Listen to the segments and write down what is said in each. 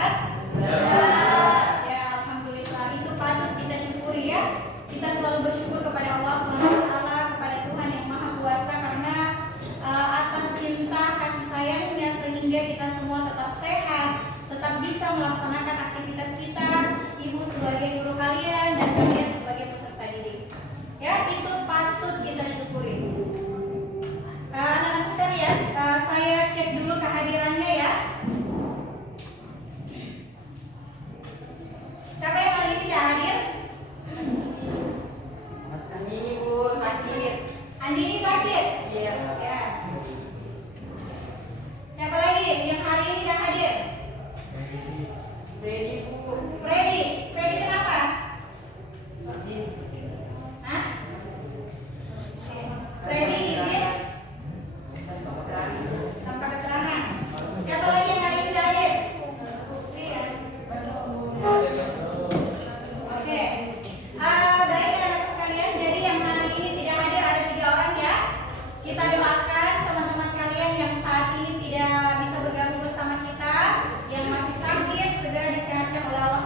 sehat? Ya, alhamdulillah, itu patut kita syukuri ya. Kita selalu bersyukur kepada Allah SWT, kepada Tuhan yang Maha Kuasa, karena atas cinta kasih sayangnya sehingga kita semua tetap sehat, tetap bisa melaksanakan aktivitas kita, ibu sebagai guru kalian dan kalian sebagai peserta didik. Ya, itu patut kita syukuri. Anak-anak sekalian, saya cek dulu kehadirannya ya. Siapa yang hari ini tidak hadir? Andini Bu, sakit. Andini sakit? Iya. Ya. Siapa lagi yang hari ini tidak hadir? Freddy Bu. Freddy. Freddy kenapa? Izin. Hah? Freddy izin tanpa keterangan. Siapa lagi yang hari ini tidak hadir? Putri ya. Oke. Baik anak-anak sekalian, jadi yang hari ini tidak hadir ada 3 orang ya. Kita doakan teman-teman kalian yang saat ini tidak bisa bergabung bersama kita, yang masih sakit segera disehatkan oleh Allah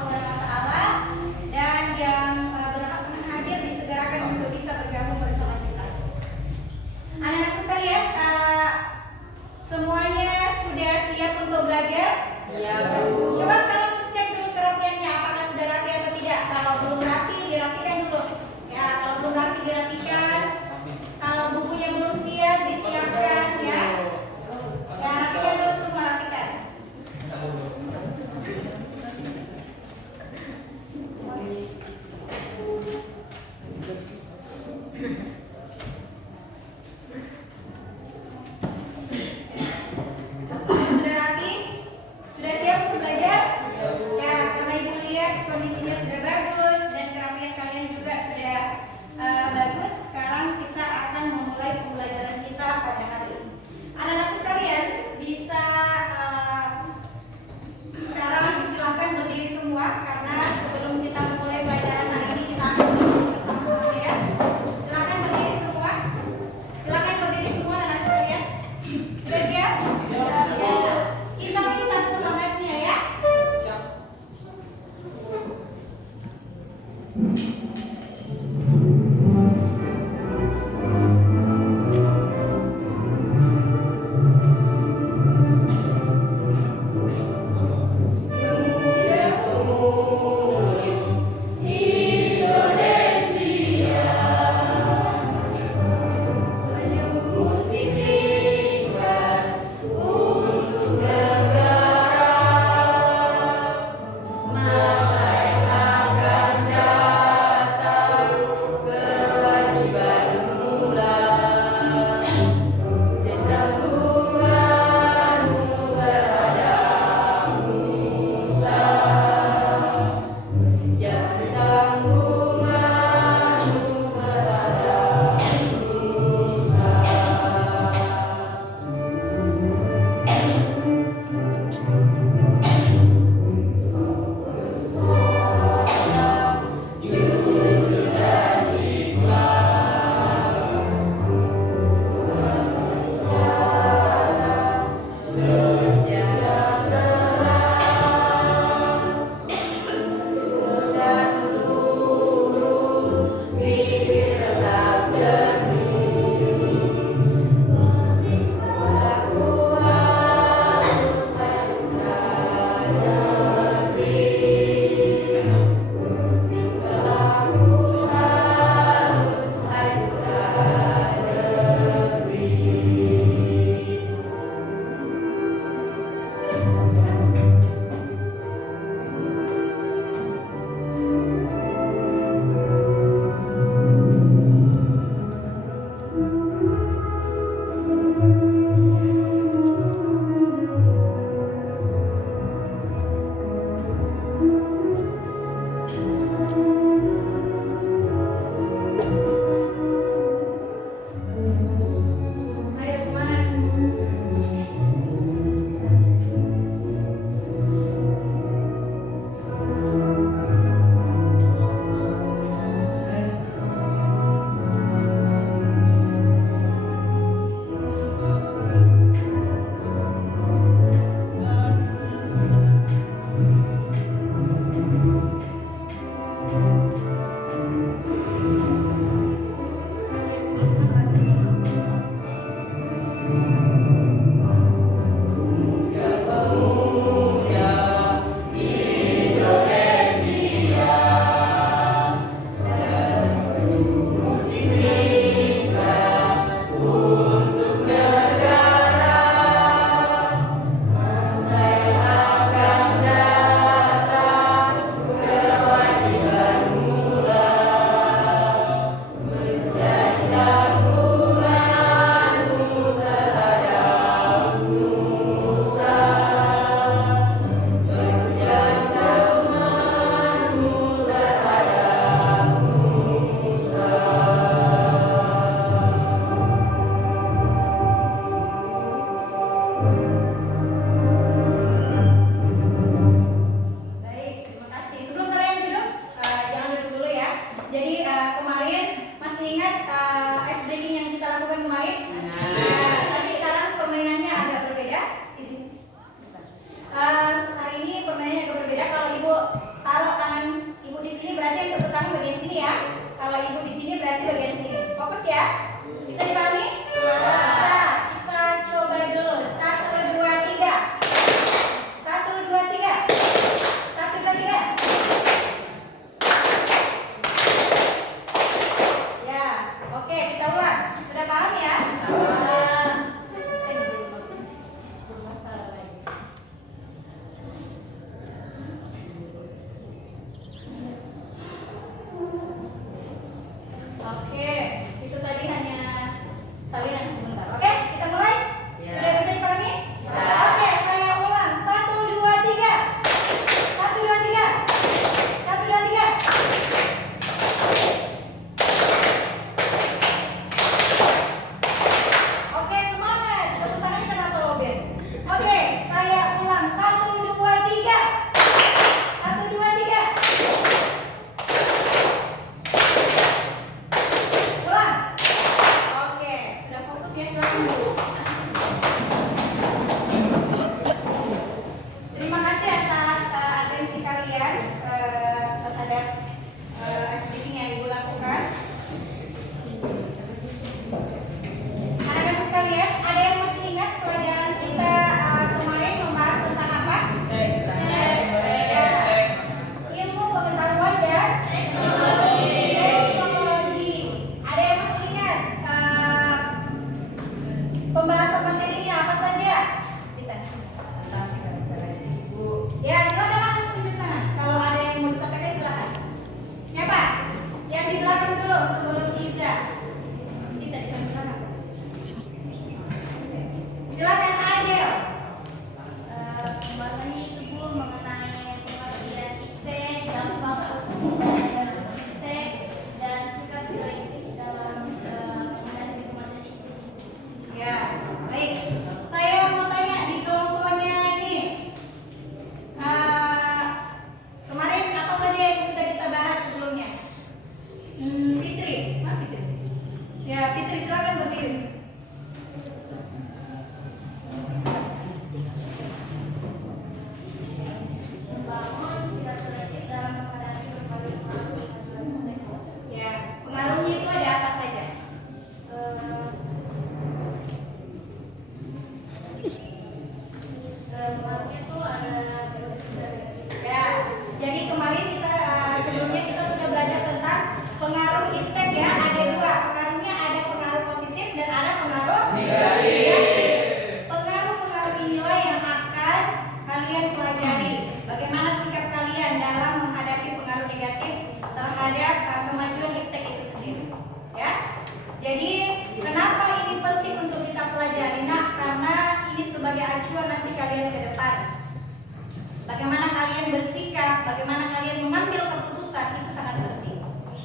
bersikap, bagaimana kalian mengambil keputusan itu sangat penting.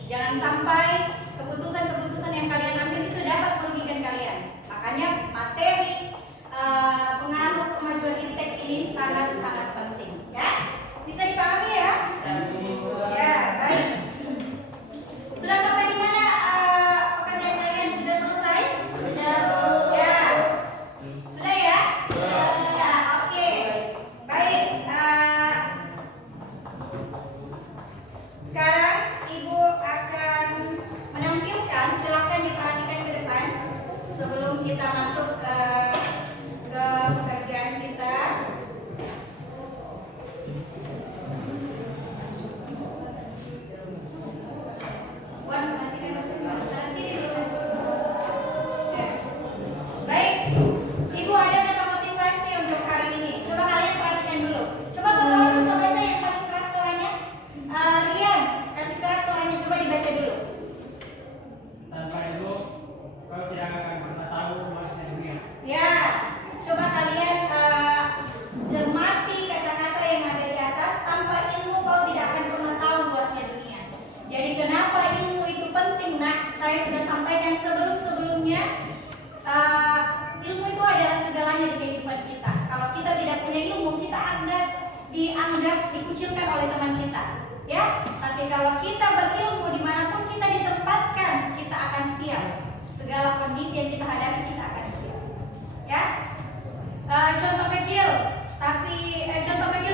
Jangan sampai keputusan-keputusan yang kalian ambil itu dapat merugikan kalian. Makanya materi pengaruh kemajuan Iptek ini sangat-sangat penting, ya. Bisa dipahami ya? Ya, baik. Sudah sampai di mana pekerjaan kalian? Sudah selesai? Sudah. Ya. Sudah ya? Ya, oke. Baik. Sekarang Ibu akan menampilkan, silakan diperhatikan ke depan sebelum kita masuk ke pekerjaan kita. Baik, Ibu ada kata motivasi untuk hari ini. Coba kalian perhatikan dulu. Coba satu orang bisa baca yang paling keras suaranya. Rian, kasih keras suaranya. Coba dibaca dulu. Tanpa ilmu, kau tidak akan pernah tahu luasnya dunia. Ya, coba kalian cermati kata-kata yang ada di atas. Tanpa ilmu kau tidak akan pernah tahu luasnya dunia. Jadi kenapa ilmu itu penting? Nah, saya sudah sampaikan sebelum-sebelumnya. Ilmu itu adalah segalanya di kehidupan kita. Kalau kita tidak punya ilmu, kita dianggap dikucilkan oleh teman kita, ya. Tapi kalau kita berilmu, dimanapun kita ditempatkan, kita akan siap. Segala kondisi yang kita hadapi, kita akan siap, ya. Contoh kecil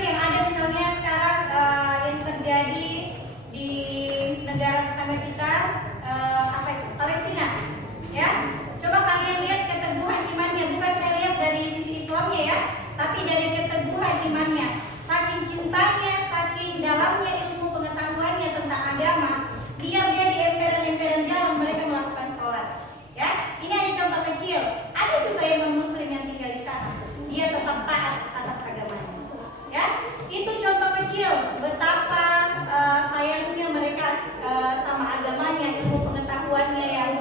yang ada misalnya sekarang yang terjadi di negara tetangga kita, apa itu? Palestina, ya. Coba kalian lihat keteguhan imannya, bukan saya lihat dari sisi Islamnya ya, tapi dari keteguhan imannya. Saking cintanya, saking dalamnya ilmu pengetahuannya tentang agama, biar dia di emperan-emperan jalan mereka melakukan sholat. Ya, ini hanya contoh kecil. Ada juga yang non-muslim yang tinggal di sana, dia tetap taat atas agamanya. Ya, itu contoh kecil betapa sayangnya mereka sama agamanya, ilmu pengetahuannya yang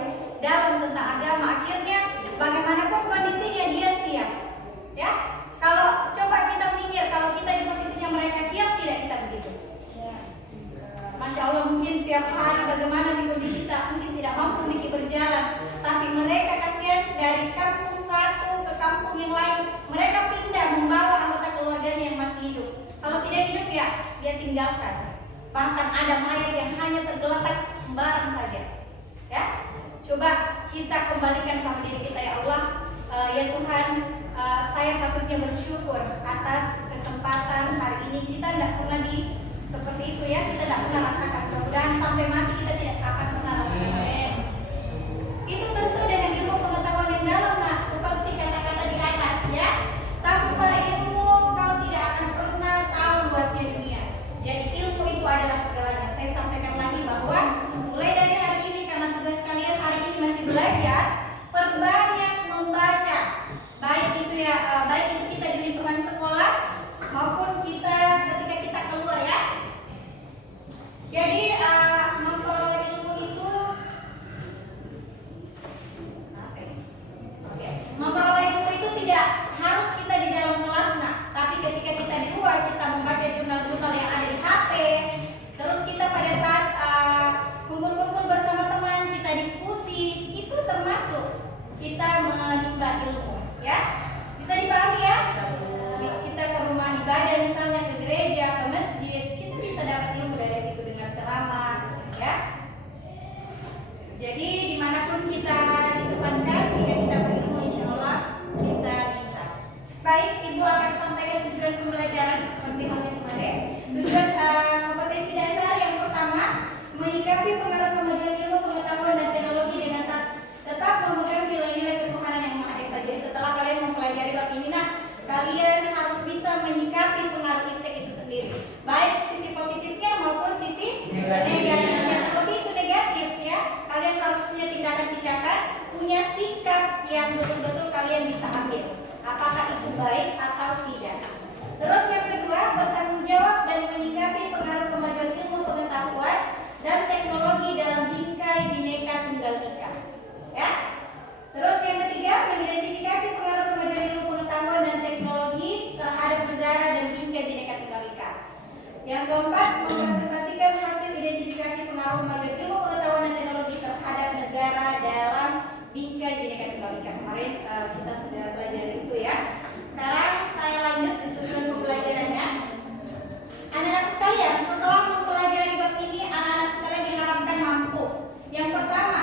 dalam tentang agama. Akhirnya bagaimanapun kondisinya dia siap, ya. Kalau coba kita mikir, kalau kita di posisinya mereka siap tidak kita begitu? Masya Allah, mungkin tiap hari bagaimana di kondisi kita mungkin tidak mampu mikir berjalan, tapi mereka kasihan dari kampung satu ke kampung yang lain, mereka pindah membawa anggota keluarganya yang masih hidup. Kalau tidak hidup ya dia tinggalkan. Bahkan ada mayat yang hanya tergeletak sembarang saja, ya. Coba kita kembalikan sama diri kita, ya Allah, ya Tuhan, saya patutnya bersyukur atas kesempatan hari ini. Kita tidak pernah seperti itu ya, kita tidak pernah rasakan. Mudah-mudahan sampai mati kita tidak akan pernah rasakan. Itu tentu dengan ilmu pengetahuan yang dalam, nak, seperti kata-kata di atas ya. Tanpa ilmu kau tidak akan pernah tahu luasnya dunia. Jadi ilmu itu adalah segalanya. Saya sampaikan lagi bahwa mulai dari hari ini, karena tugas kalian hari ini masih belajar, perbanyak membaca. Baik itu kita di lingkungan sekolah maupun kita ketika kita keluar ya. Jadi memperoleh ilmu itu memperoleh ilmu itu tidak harus kita di dalam kelas, nah, tapi ketika kita di luar, kita membaca jurnal-jurnal yang ada di HP. Terus kita pada saat kumpul-kumpul bersama teman, kita diskusi, itu termasuk kita menimba ilmu, ya. Bisa dipahami ya? Kita ke rumah ibadah misalnya, ke gereja, ke masjid, kita bisa dapat ilmu dari situ, dengar ceramah, ya. Jadi dimanapun kita ditempatkan, jika kita berilmu, insya Allah kita bisa. Baik, Ibu akan sampaikan tujuan pembelajaran seperti halnya kemarin. Tujuan kompetensi dasar yang pertama, menyikapi pengaruh kemajuan ilmu pengetahuan dan teknologi dengan tetap memegang nilai-nilai ketuhanan yang Maha Esa. Jadi setelah kalian mempelajari bab ini, nah, kalian harus bisa menyikapi pengaruh Iptek itu sendiri, baik sisi positifnya maupun sisi negatifnya. Terlebih itu negatif ya, kalian harus punya tindakan-tindakan, punya sikap yang betul-betul kalian bisa ambil, apakah itu baik atau tidak. Terus yang kedua, bertanggung jawab dan menyikapi pengaruh kemajuan ilmu pengetahuan dan teknologi dalam Yang keempat, mempresentasikan hasil identifikasi pengaruh kemajuan ilmu pengetahuan dan teknologi terhadap negara dalam bingkai Bhinneka Tunggal Ika. Kemarin kita sudah belajar itu ya. Sekarang saya lanjut ke tujuan pembelajarannya. Anak-anak sekalian, setelah mempelajari bab ini, anak-anak sekalian diharapkan mampu. Yang pertama,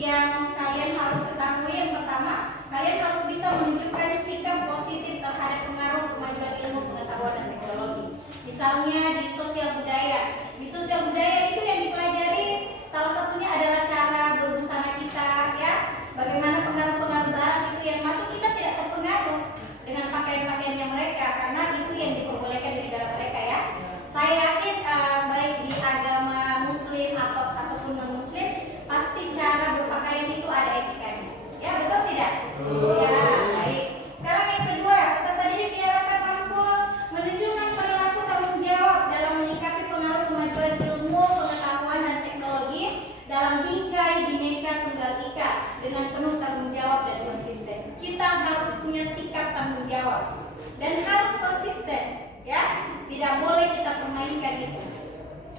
yang kalian harus ketahui, yang pertama, kalian harus bisa menunjukkan sikap positif terhadap pengaruh kemajuan ilmu pengetahuan dan teknologi. Misalnya di sosial budaya. Di sosial budaya itu yang dipelajari salah satunya adalah cara berbusana kita, ya. Bagaimana pengaruh-pengaruh barat itu yang masuk, kita tidak terpengaruh dengan pakaian-pakaiannya mereka karena itu yang diperbolehkan di negara mereka, ya. Saya yakin baik di agama Muslim ataupun non Muslim, pasti cara berpakaian itu ada etikanya. Ya, betul tidak? Ya, baik. Sekarang yang kedua, peserta didik diharapkan mampu menunjukkan perilaku tanggung jawab dalam menyikapi pengaruh kemajuan ilmu, pengetahuan dan teknologi dalam bingkai Bhinneka Tunggal Ika dengan penuh tanggung jawab dan konsisten. Kita harus punya sikap tanggung jawab dan harus konsisten, ya. Tidak boleh kita permainkan itu.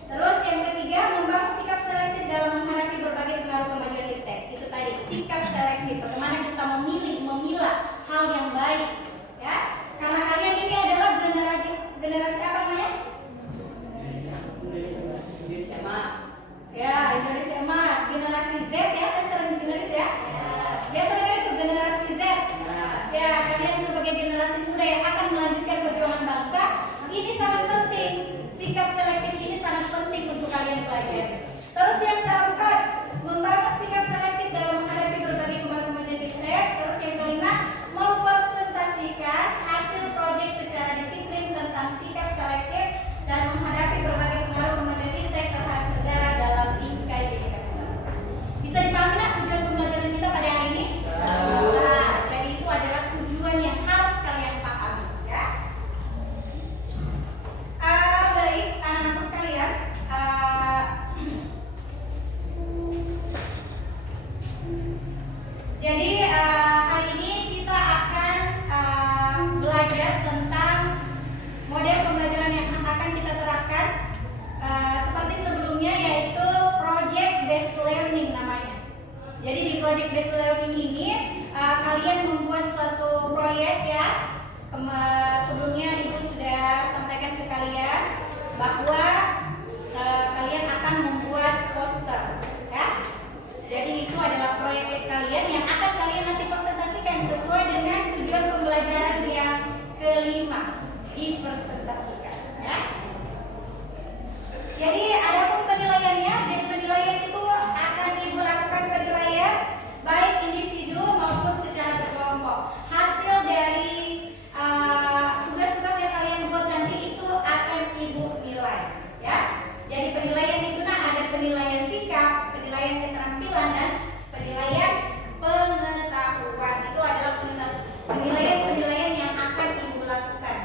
Terus yang ketiga, membangun sikap selektif dalam menghadapi berbagai pengaruh kemajuan iptek. Itu tadi, sikap selektif. Bagaimana kita memilah hal yang baik, ya. Karena kalian ini adalah generasi apa namanya? Indonesia Mas. Ya, Indonesia Emas, generasi Z, ya. Saya sering dengar itu, ya. Biasa dengar itu generasi Z. Ya, kalian sebagai generasi muda yang akan melanjutkan perjuangan bangsa, ini sangat penting. Sikap selektif ini sangat penting untuk kalian pelajari. Terus yang keempat, membangun sikap selektif dalam menghadapi berbagai kemajuan iptek. Terus yang kelima, mempresentasikan hasil proyek secara disiplin tentang sikap selektif dan menghadapi berbagai pengaruh kemajuan iptek terhadap negara dalam bingkai Bhinneka Tunggal Ika. Bisa dipahami nak tujuan pembelajaran kita pada hari ini? Bisa. Jadi itu adalah tujuan yang harus kalian pahami, ya. Baik, anak-anakku sekalian. Jadi hari ini kita akan belajar tentang model pembelajaran yang akan kita terapkan seperti sebelumnya, yaitu project based learning namanya. Jadi di project based learning ini kalian membuat suatu proyek, ya. Sebelumnya Ibu sudah sampaikan ke kalian bahwa kalian akan membuat poster, ya. Jadi itu adalah proyek kalian yang akan kalian nanti presentasikan sesuai dengan tujuan pembelajaran yang kelima, dipresentasikan, ya. Jadi adapun penilaiannya, jadi penilaian itu akan Ibu lakukan penilaian baik individu maupun secara berkelompok. Hasil dari tugas-tugas yang kalian buat nanti itu akan Ibu nilai, ya. Jadi penilaian itu ada penilaian sikap, penilaian keterampilan dan penilaian pengetahuan. Itu adalah penilaian-penilaian yang akan Ibu lakukan.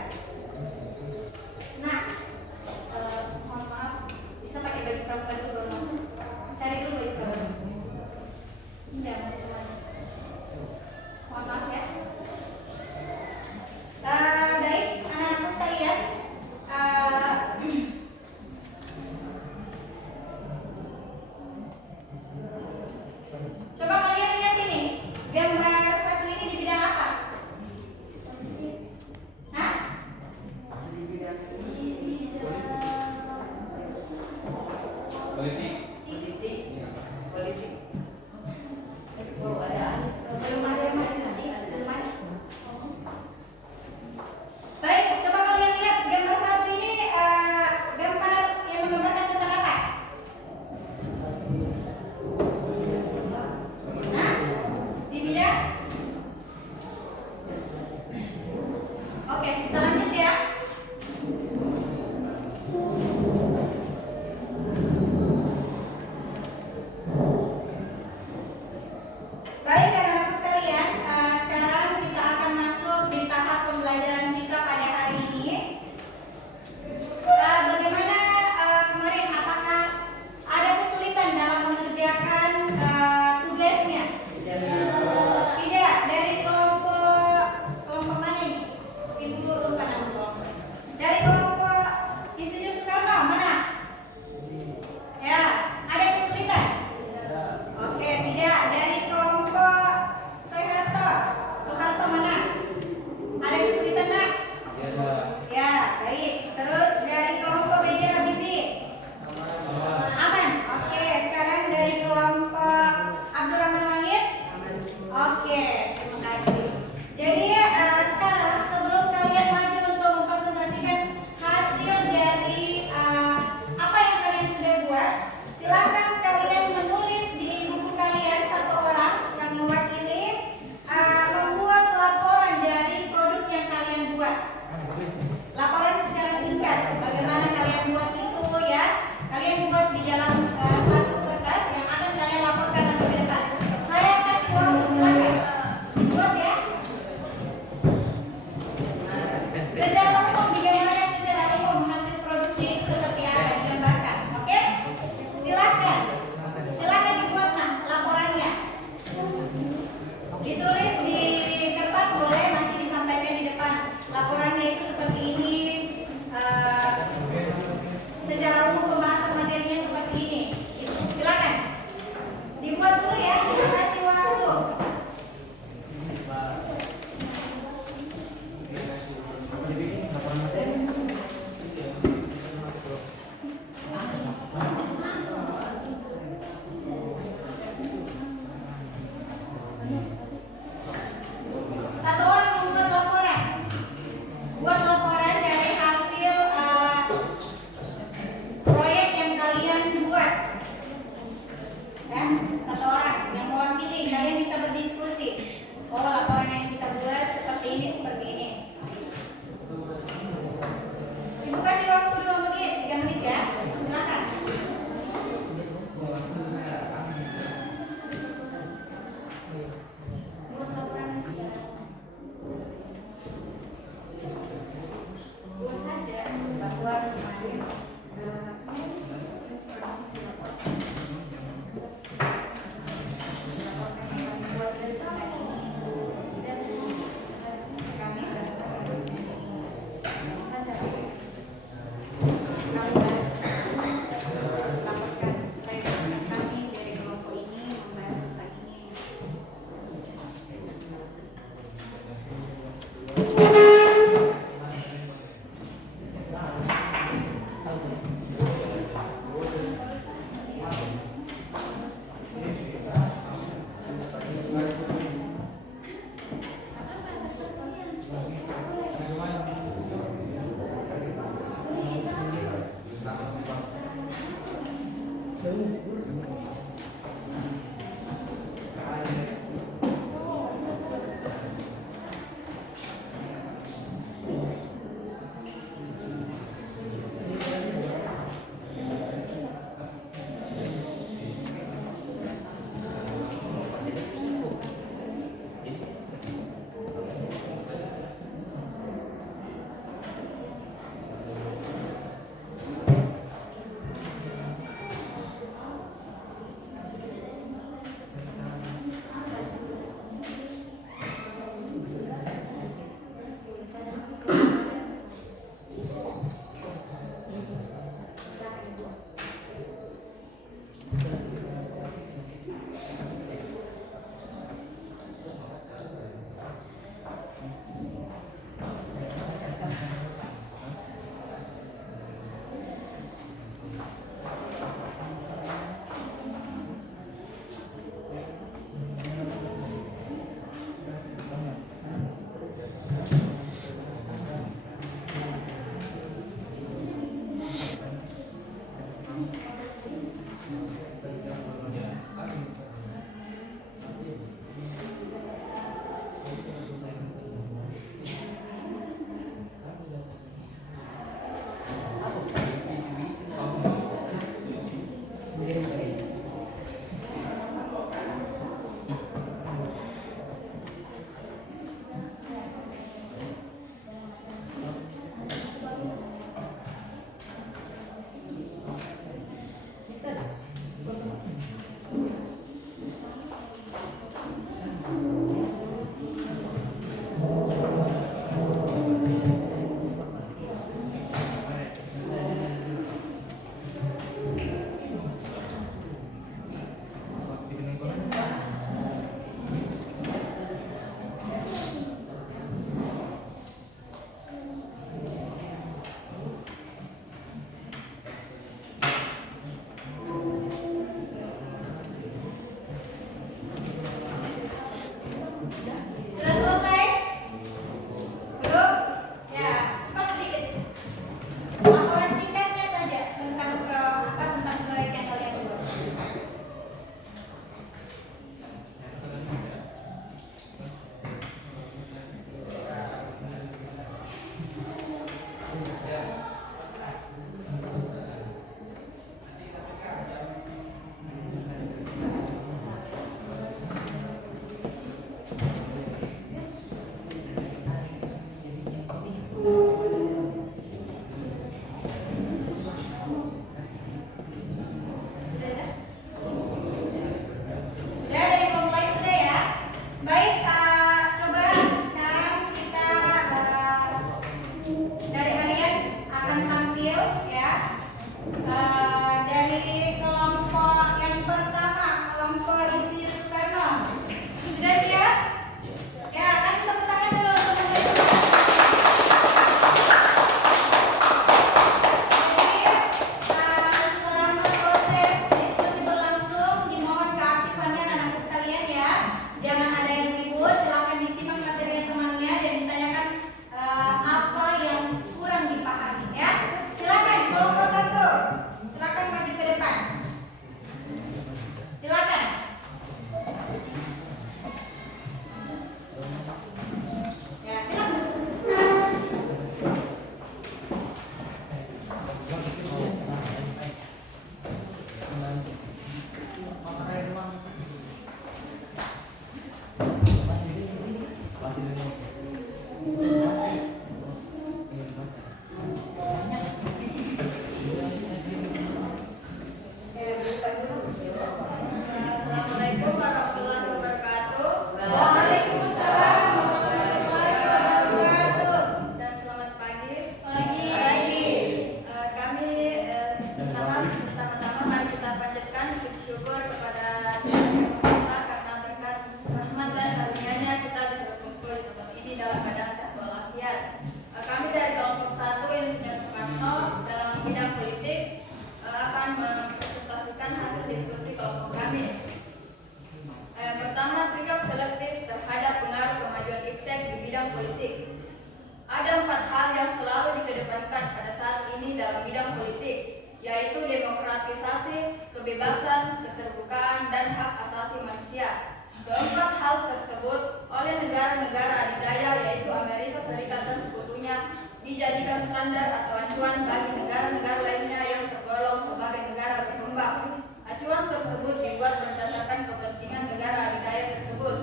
Ada 4 hal yang selalu dikedepankan pada saat ini dalam bidang politik, yaitu demokratisasi, kebebasan, keterbukaan, dan hak asasi manusia. Keempat hal tersebut oleh negara-negara adidaya yaitu Amerika Serikat dan sekutunya dijadikan standar atau acuan bagi negara-negara lainnya yang tergolong sebagai negara berkembang. Acuan tersebut dibuat berdasarkan kepentingan negara adidaya tersebut,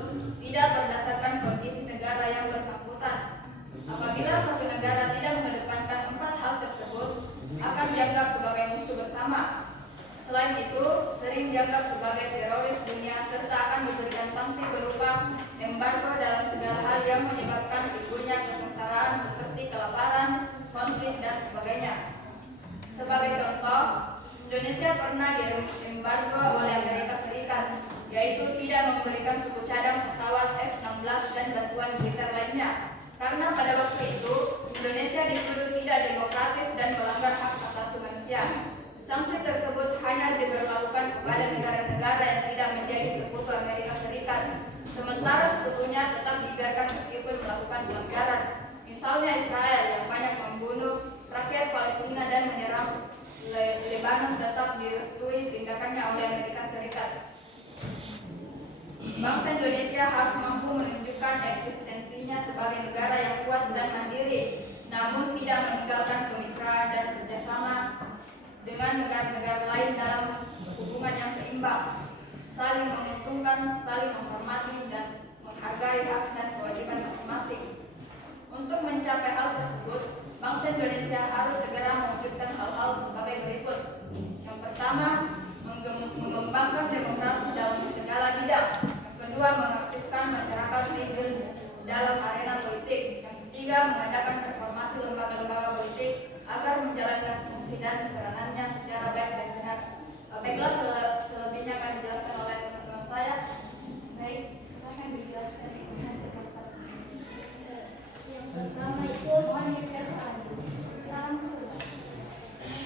tidak berdasarkan kondisi negara yang bersangkutan. Apabila suatu negara tidak mengedepankan empat hal tersebut, akan dianggap sebagai musuh bersama. Selain itu, sering dianggap sebagai teroris dunia serta akan diberikan sanksi berupa embargo dalam segala hal yang menyebabkan timbulnya kesengsaraan seperti kelaparan, konflik, dan sebagainya. Sebagai contoh, Indonesia pernah diembargo oleh Amerika Serikat, yaitu tidak memberikan suku cadang pesawat F-16 dan bantuan militer lainnya. Karena pada waktu itu, Indonesia dituduh tidak demokratis dan melanggar hak asasi manusia. Sanksi tersebut hanya diberlakukan kepada negara-negara yang tidak menjadi sekutu Amerika Serikat, sementara sekutunya tetap dibiarkan meskipun melakukan pelanggaran. Misalnya Israel yang banyak membunuh rakyat Palestina dan menyerang Lebanon tetap direstui tindakannya oleh Amerika Serikat. Bangsa Indonesia harus mampu menunjukkan eksistensinya sebagai negara yang kuat dan mandiri, namun tidak meninggalkan kemitraan dan kerjasama dengan negara-negara lain dalam hubungan yang seimbang, saling menguntungkan, saling menghormati, dan menghargai hak dan kewajiban masing-masing. Untuk mencapai hal tersebut, bangsa Indonesia harus segera mewujudkan hal-hal sebagai berikut. Yang pertama, mengembangkan demokrasi dalam segala bidang. Yang kedua, mengaktifkan masyarakat sipil dalam arena politik. Yang ketiga, mengadakan reformasi lembaga-lembaga politik agar menjalankan fungsi dan peranannya secara baik dan benar. Baiklah, selebihnya akan dijelaskan oleh teman-teman saya. Baik, silakan dijelaskan hasil poster. Yang pertama itu Mohon geser salam. Salam.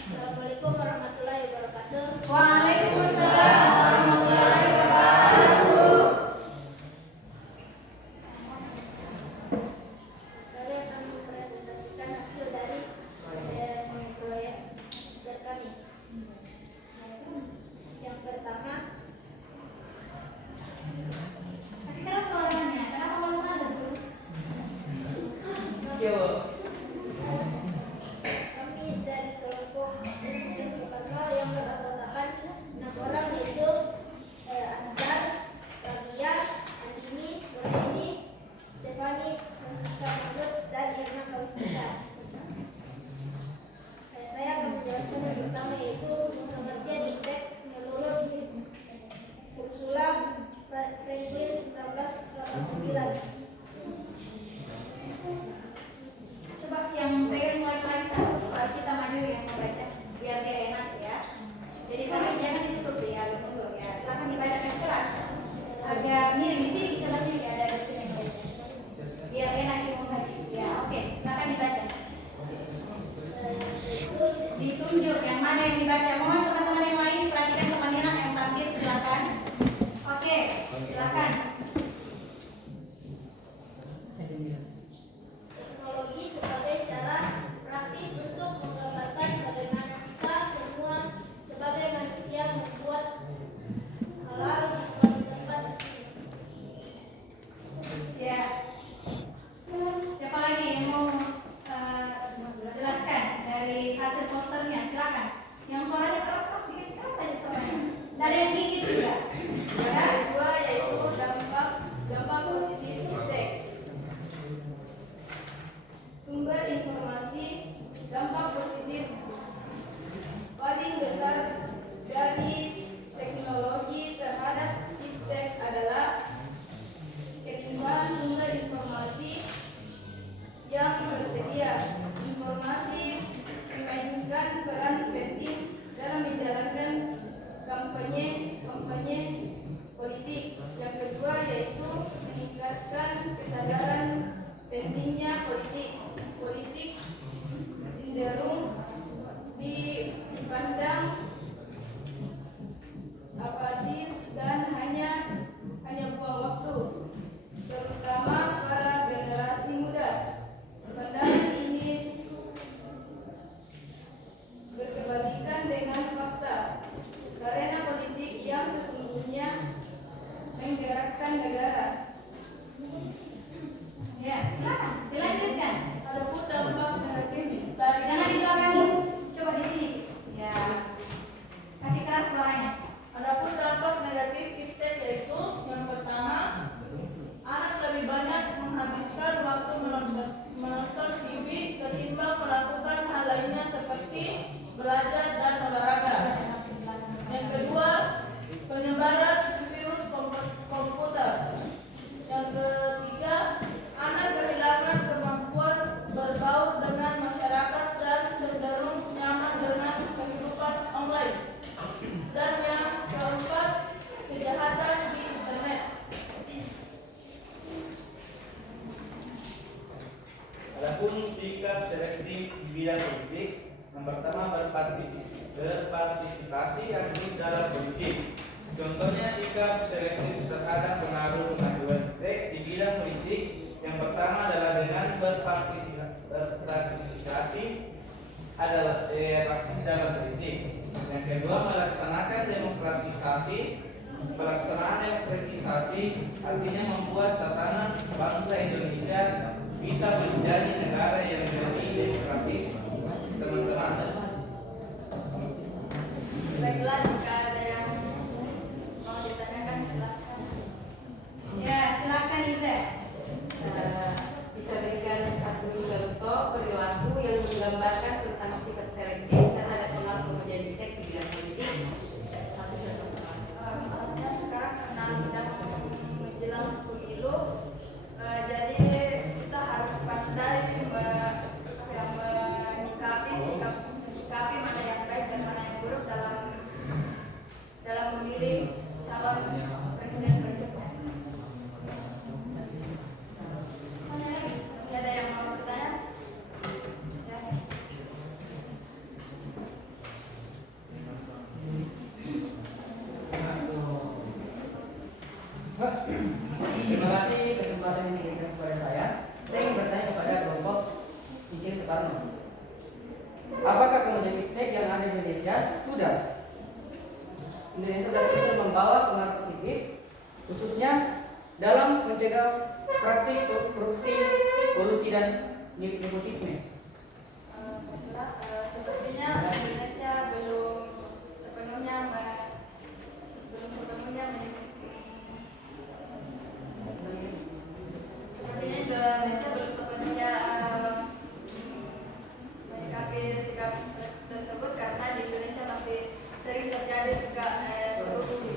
Assalamualaikum warahmatullahi wabarakatuh. Waalaikumsalam warahmatullahi wabarakatuh. Saya akan mempresentasikan hasil dari proyek master kami. Yang pertama, Kasih keras suaranya. Kenapa malu-malu tuh? Yo. kami dari kelompok Presiden Soekarno yang beranggotakan 6 orang yaitu Asgar, Rabia, Andini, Rosini, Stefani, Francisca Mahmud, dan Irna Kawisita. Saya akan menjelaskan yang pertama yaitu pengertian indeks menurut Ursula Franklin 1989. Coba yang pengen mulai lagi satu, kita maju yang membaca biar dia enak ya. Jadi tangan jangan ditutup ya, tunggu ya. Silakan dibacakan kelas. Agak miring di sini, sebelah sini ada di sini. Biar enak yang membaca. Ya, oke. Silakan dibaca. Ditunjuk yang mana yang dibaca. Mohon teman-teman yang lain perhatikan pemanggilan yang tampil. Silakan. Oke, silakan. Teknologi sebagai cara praktis untuk menggambarkan bagaimana kita semua sebagai manusia membuat halal di suatu tempat di sini. Ya. Siapa lagi yang mau jelaskan dari hasil posternya? Silakan. Yang suaranya keras-keras, dikasih keras aja suaranya. Tidak ada yang gigit juga. Ya. Yang kedua yaitu dampak positif indeks. Sumber informasi dampak positif paling besar dari teknologi terhadap iptek adalah ketimbangan sumber informasi yang tersedia. Informasi memainkan peran penting dalam menjalankan kampanye politik. Yang kedua yaitu meningkatkan kesadaran pentingnya politik cenderung dipandang apatis dan hanya buang waktu, terutama para generasi muda. Pandangan ini berkebalikan dengan fakta, karena Yang pertama berpartisipasi aktif dalam politik. Contohnya sikap selektif terhadap pengaruh pengaduan di bidang politik. Yang pertama adalah dengan berpartisipasi adalah aktif dalam politik. Yang kedua melaksanakan demokratisasi. Pelaksanaan demokratisasi artinya membuat tatanan bangsa Indonesia bisa menjadi negara yang lebih demokratis, teman-teman. Baiklah, jika ada yang mau ditanyakan silakan. Ya, silakan Iza. Bisa berikan satu contoh perilaku yang menggambarkan tentang sikap selektif terhadap pengaruh homogen di bidang politik. Satu contoh. Misalnya sekarang karena sedang menjelang pemilu, jadi kita harus pandai menyikapi mana yang baik dan mana yang buruk dalam memilih calon presiden berikutnya. Masih ada yang mau bertanya? Ya. Terima kasih kesempatan yang diberikan kepada saya. Saya ingin bertanya kepada kelompok Insinyur Soekarno. Apakah kemudian iptek yang ada di Indonesia sudah bisa membawa pengaruh positif, khususnya dalam mencegah praktik korupsi, kolusi dan nepotisme? Sepertinya Indonesia belum sepenuhnya menyikapi sikap tersebut karena di Indonesia masih sering terjadi sikap korupsi.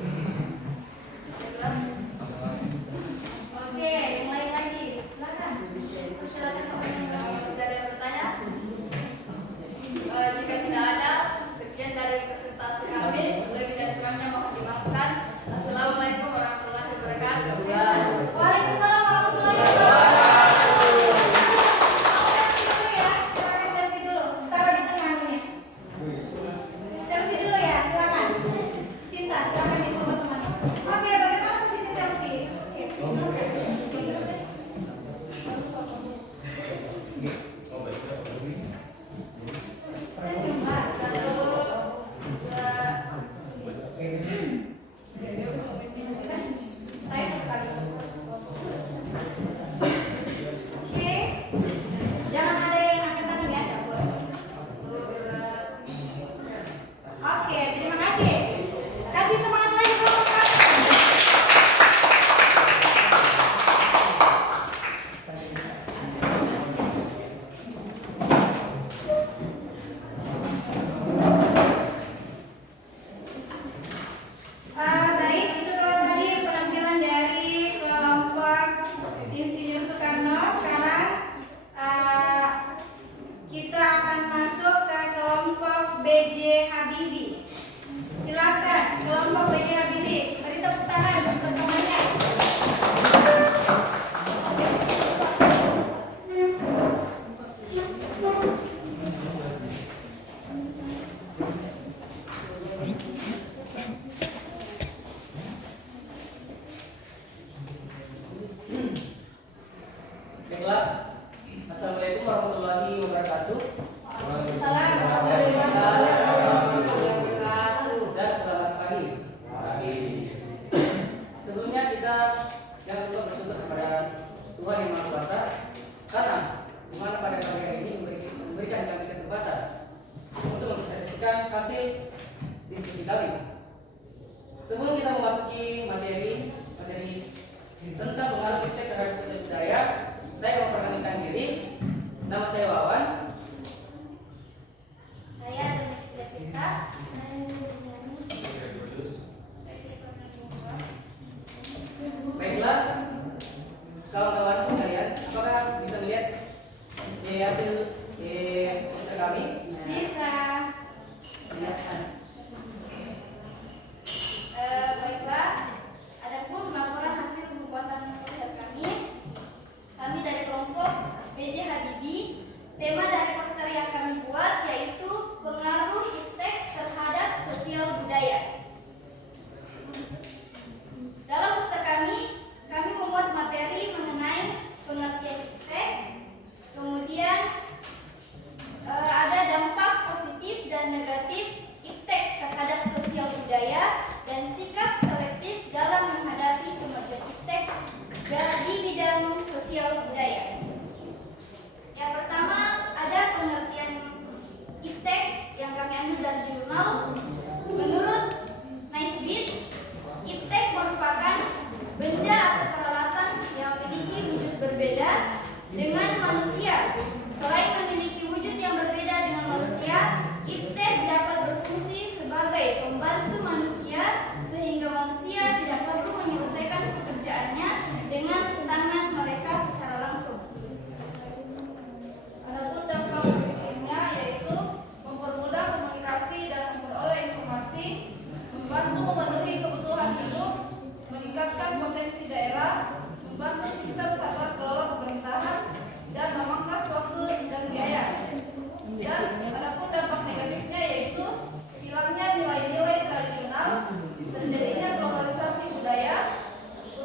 Baiklah. Oke, mulai lagi. Silakan. Silakan pertanyaan. Masih ada yang bertanya? Jika tidak ada, sekian dari presentasi kami. Lebih dan kurangnya mohon dimaafkan. Assalamualaikum warahmatullahi wabarakatuh. Waalaikumsalam warahmatullahi wabarakatuh. Selfie dulu ya, silakan selfie dulu. Taruh di tengah nih. Selfie dulu ya, silakan. Sinta, silakan di teman-teman. Oke, bagaimana posisi selfie? Oke. Selfie, Mbak. 1, 2. Saya satu kali. Oke. Jangan ada yang angkat tangan ya, enggak boleh. Oke, terima kasih. Kasih semangat lagi kelompok kami. Baik, itu telah tadi penampilan dari kelompok Insinyur Soekarno. Sekarang kita akan masuk ke kelompok BJ Habibie. Silakan kelompok BJ Habibie, beri tepuk tangan untuk temannya. Baiklah. Assalamualaikum warahmatullahi wabarakatuh. Salam warahmatullahi wabarakatuh. Dan selamat pagi. Sebelumnya kita yang perlu bersyukur kepada Tuhan Yang Maha Kuasa karena di mana pada pagi hari ini memberikan kami kesempatan untuk mempresentasikan hasil diskusi kami. Sebelum kita memasuki materi tentang pengaruh iptek terhadap sosial budaya, saya memperkenalkan diri. Nama saya Wawan. Saya Denis Devita. Baiklah, kawan-kawan sekalian, apakah bisa melihat hasil poster kami? Bisa. Baiklah, adapun laporan hasil pembuatan poster kami dari kelompok BJ Habibie, tema dari internasional. Menurut Naisbitt, iptek merupakan benda atau peralatan yang memiliki wujud berbeda dengan manusia. Selain memiliki wujud yang berbeda dengan manusia, iptek dapat berfungsi sebagai pembantu manusia sehingga manusia tidak perlu menyelesaikan pekerjaannya dengan tangan mereka secara langsung. Adapun dampak positifnya yaitu mempermudah komunikasi dan memperoleh informasi, membantu memenuhi kebutuhan hidup, meningkatkan potensi daerah, membantu sistem tata kelola pemerintahan, dan memangkas waktu dan biaya. Dan adapun dampak negatifnya yaitu hilangnya nilai-nilai tradisional, terjadinya globalisasi budaya,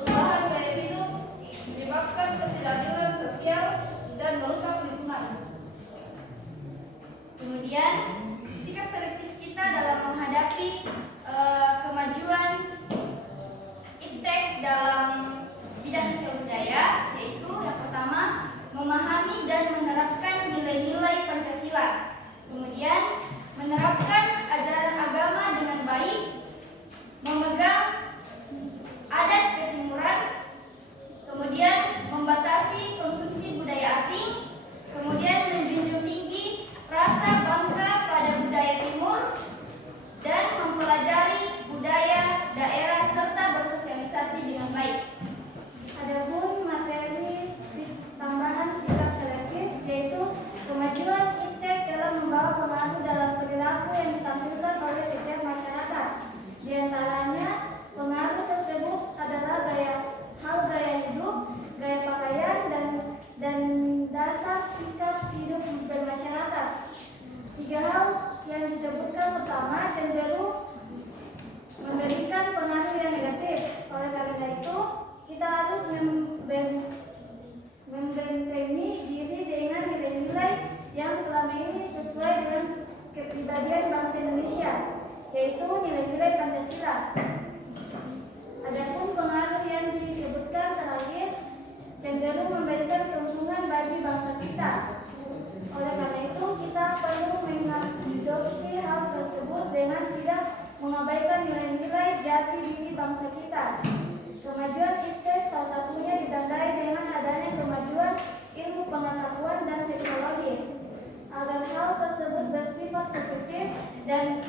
perubahan gaya hidup, menyebabkan ketidakadilan sosial, dan merusak lingkungan. Kemudian, sikap selektif kita dalam menghadapi kemajuan iptek dalam bidang sosial budaya, yaitu yang pertama, memahami dan menerapkan nilai-nilai Pancasila. Kemudian, menerapkan ajaran agama dengan baik, memegang adat ketimuran, kemudian membatasi konsumsi budaya asing, kemudian menjunjung tinggi rasa bangga pada budaya timur, dan mempelajari budaya daerah serta bersosialisasi dengan baik. Adapun materi tambahan sikap selektif yaitu kemajuan iptek dalam membawa pengaruh dalam perilaku yang ditampilkan oleh setiap masyarakat. Di antaranya pengaruh tersebut adalah gaya hidup, gaya pakaian, dan dasar sikap hidup bermasyarakat. 3 hal yang disebutkan pertama cenderung memberikan pengaruh yang negatif. Oleh karena itu, kita harus membentengi diri dengan nilai-nilai yang selama ini sesuai dengan kepribadian bangsa Indonesia, yaitu nilai-nilai Pancasila. Adapun pengaruh yang disebutkan terakhir cenderung memberikan keuntungan bagi bangsa kita. Oleh karena itu, kita perlu mengadopsi hal tersebut dengan tidak mengabaikan nilai-nilai jati diri bangsa kita. Kemajuan iptek salah satunya ditandai dengan adanya kemajuan ilmu pengetahuan dan teknologi. Agar hal tersebut bersifat positif dan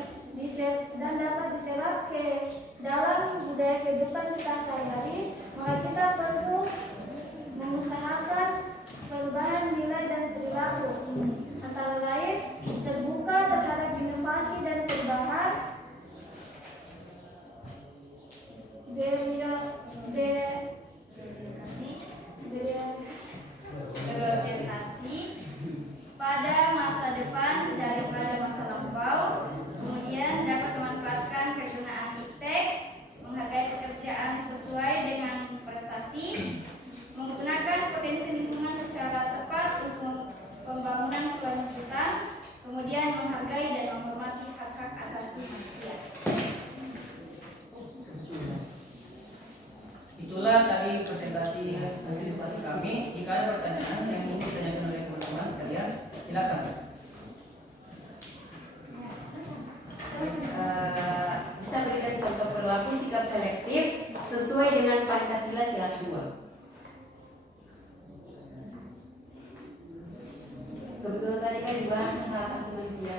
dapat diserap ke dalam budaya kehidupan kita sehari-hari, maka kita perlu mengusahakan perubahan nilai dan perilaku, antara lain terbuka terhadap inovasi dan perubahan, berorientasi pada masa depan daripada masa lampau, kemudian dapat memanfaatkan kegunaan iptek, menghargai pekerjaan sesuai dengan prestasi, menggunakan potensi lingkungan secara tepat untuk pembangunan kelanjutan, kemudian menghargai dan menghormati hak-hak asasi manusia. Itulah tadi presentasi hasil diskusi kami. Jika ada pertanyaan yang ingin ditanyakan oleh teman-teman sekalian, silakan. Bisa berikan contoh perilaku sikap selektif sesuai dengan Pancasila sila 2. Kebetulan tadi kan dibahas tentang hak asasi manusia.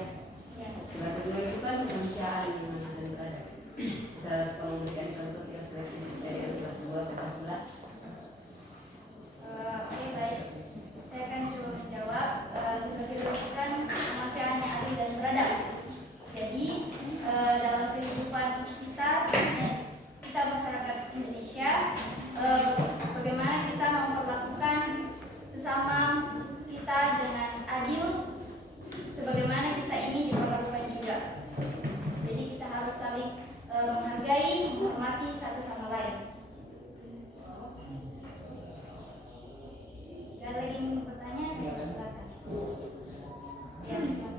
Sila kedua itu kan kemanusiaan di mana dan berada. Bisa memberikan contoh sikap selektif sesuai dengan sila 2 Pancasila. Oke, baik. Saya akan coba menjawab sebagai rujukan kemanusiaan yang adil dan beradab. Jadi dalam kehidupan kita masyarakat Indonesia, bagaimana kita memperlakukan sesama kita dengan adil, sebagaimana kita ingin diperlakukan juga. Jadi kita harus saling menghargai, menghormati satu sama lain. Ada lagi yang mau bertanya? Silakan. Ya, silakan.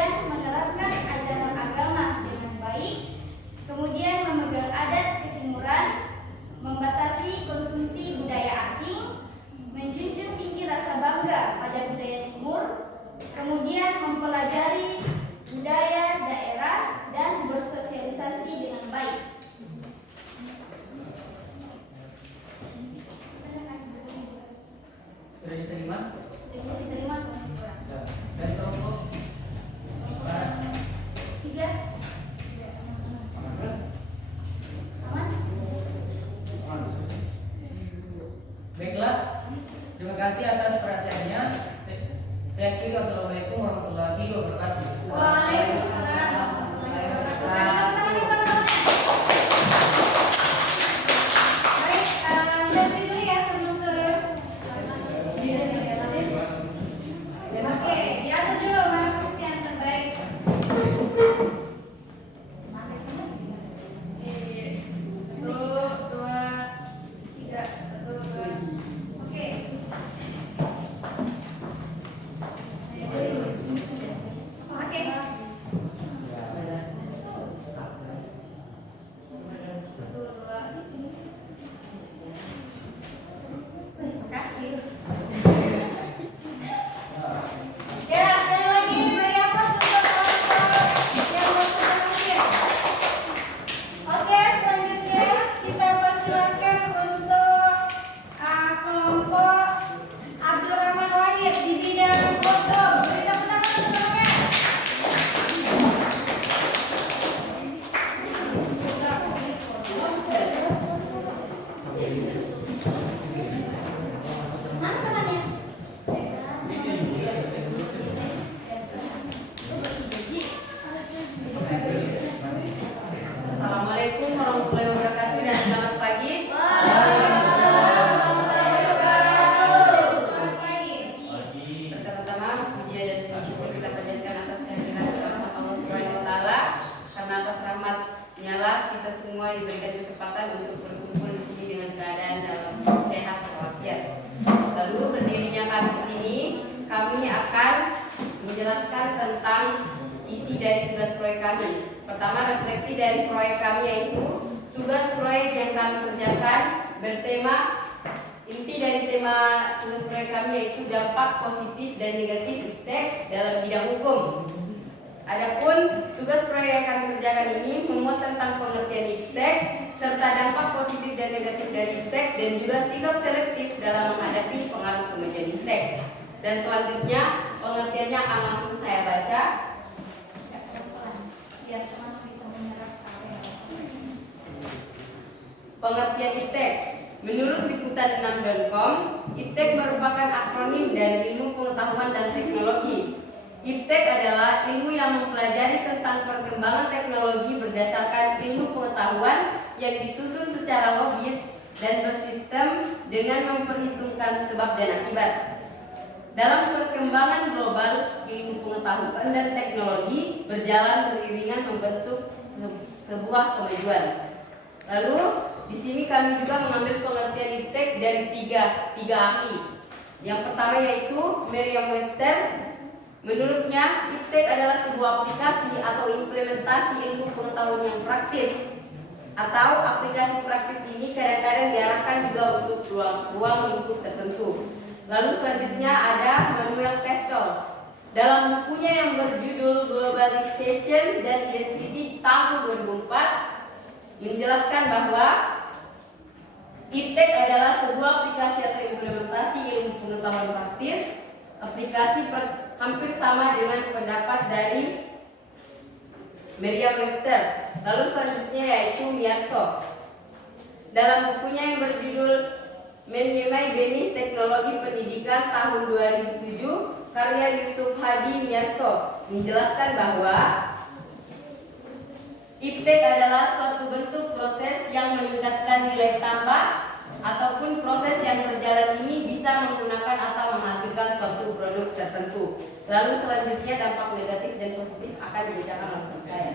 kemudian menerapkan ajaran agama dengan baik, kemudian memegang adat ketimuran, membatasi konsumsi budaya asing, menjunjung tinggi rasa bangga pada budaya timur, kemudian mempelajari budaya daerah dan bersosialisasi dengan baik. Sudah diterima? Bisa diterima atau masih kurang? Dari kelompok 3. Aman? Baiklah, terima kasih atas perhatiannya. Saya akhiri. Wassalamualaikum warahmatullahi wabarakatuh. Waalaikumsalam. Baik, dari dulu ya sebelum turun. Oke, diatur dulu mana posisi yang terbaik. Mana sama sih? 1, 2, 3, 1, 2. Oke. Oke. Terima kasih. Ya, sekali lagi beri aplaus untuk kelompok yang berhasil. Oke, selanjutnya kita persilakan untuk kelompok Abdurrahman Wahid di bidang kodam. Beri tepuk tangan untuk temannya. Mana temannya? Assalamualaikum warahmatullahi wabarakatuh dan selamat pagi. Selamat pagi. Pertama-tama puji dan puji syukur kita panjatkan atas kehadiran rahmat Allah Subhanahu wa taala, karena atas rahmat-Nya lah kita semua diberikan kesempatan untuk berkumpul di sini dengan keadaan dalam sehat walafiat. Lalu berdirinya kami di sini, kami akan menjelaskan tentang isi dari tugas proyek kami. Pertama, refleksi dari proyek kami yaitu tugas proyek yang kami kerjakan bertema, inti dari tema tugas proyek kami yaitu dampak positif dan negatif iptek dalam bidang hukum. Adapun tugas proyek yang kami kerjakan ini memuat tentang pengertian iptek serta dampak positif dan negatif dari iptek dan juga sikap selektif dalam menghadapi pengaruh kemajuan iptek. Dan selanjutnya pengertiannya akan langsung saya baca. Biar teman bisa menyerap area. Pengertian iptek. Menurut liputan6.com, iptek merupakan akronim dari ilmu pengetahuan dan teknologi. Iptek adalah ilmu yang mempelajari tentang perkembangan teknologi berdasarkan ilmu pengetahuan yang disusun secara logis dan bersistem dengan memperhitungkan sebab dan akibat. Dalam perkembangan global, ilmu pengetahuan dan teknologi berjalan beriringan membentuk sebuah kemajuan. Lalu di sini kami juga mengambil pengertian iptek dari tiga ahli. Yang pertama yaitu Merriam-Webster. Menurutnya, iptek adalah sebuah aplikasi atau implementasi ilmu pengetahuan yang praktis. Atau aplikasi praktis ini kadang-kadang diarahkan juga untuk ruang lingkup tertentu. Lalu selanjutnya ada Manuel Castells. Dalam bukunya yang berjudul Globalization dan Identity tahun 2004 menjelaskan bahwa iptek adalah sebuah aplikasi atau implementasi ilmu pengetahuan praktis. Aplikasi hampir sama dengan pendapat dari Merriam-Webster. Lalu selanjutnya yaitu Miyarso. Dalam bukunya yang berjudul Menyemai Benih Teknologi Pendidikan tahun 2007, karya Yusuf Hadi Miyarso menjelaskan bahwa iptek adalah suatu bentuk proses yang meningkatkan nilai tambah ataupun proses yang berjalan ini bisa menggunakan atau menghasilkan suatu produk tertentu. Lalu selanjutnya dampak negatif dan positif akan dibacakan oleh saya.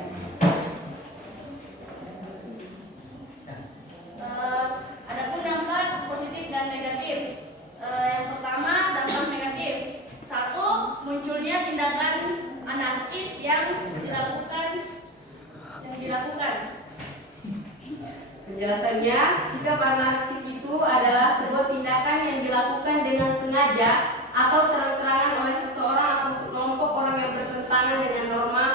Adapun dampak positif dan negatif. Yang pertama, dampak negatif. 1. Munculnya tindakan anarkis anarkis yang dilakukan. Penjelasannya, sikap anarkis itu adalah sebuah tindakan yang dilakukan dengan sengaja atau terang-terangan oleh seseorang atau sekelompok orang yang bertentangan dengan norma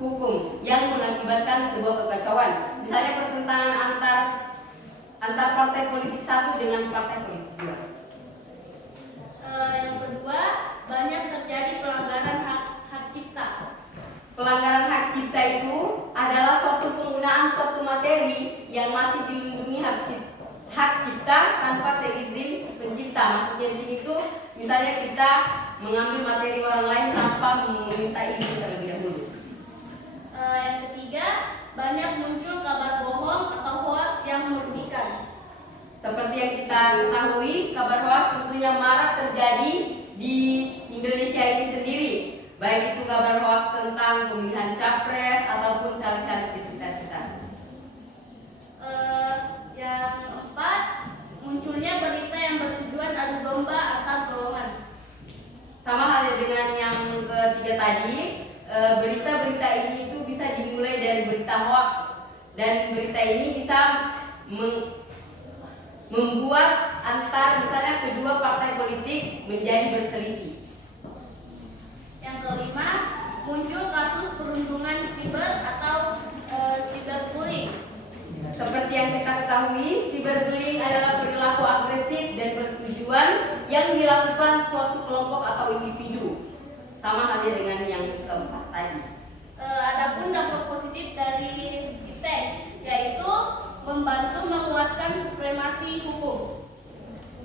hukum yang mengakibatkan sebuah kekacauan. Misalnya pertentangan antar partai politik satu dengan partai politik dua. Yang kedua, banyak terjadi pelanggaran hak cipta. Pelanggaran hak cipta itu adalah suatu penggunaan suatu materi yang masih dilindungi hak cipta tanpa seizin pencipta. Maksudnya di sini itu misalnya kita mengambil materi orang lain tanpa meminta izin terlebih dahulu. Yang ketiga, banyak muncul kabar bohong atau hoax yang merugikan. Seperti yang kita ketahui, kabar hoax tentunya marak terjadi di Indonesia ini sendiri. Baik itu kabar hoax tentang pemilihan capres ataupun caleg-caleg di sekitar kita. Yang keempat, munculnya berita yang bertujuan adu domba antar golongan. Sama halnya dengan yang ketiga tadi, berita-berita ini itu bisa dimulai dari berita hoax, dan berita ini bisa membuat antar misalnya kedua partai politik menjadi berselisih. Yang kelima, muncul kasus perundungan siber atau cyberbullying. Seperti yang kita ketahui, cyberbullying adalah perilaku agresif dan bertujuan yang dilakukan suatu kelompok atau individu. Sama halnya dengan yang keempat tadi. Adapun dampak positif dari IPTEK yaitu membantu menguatkan supremasi hukum.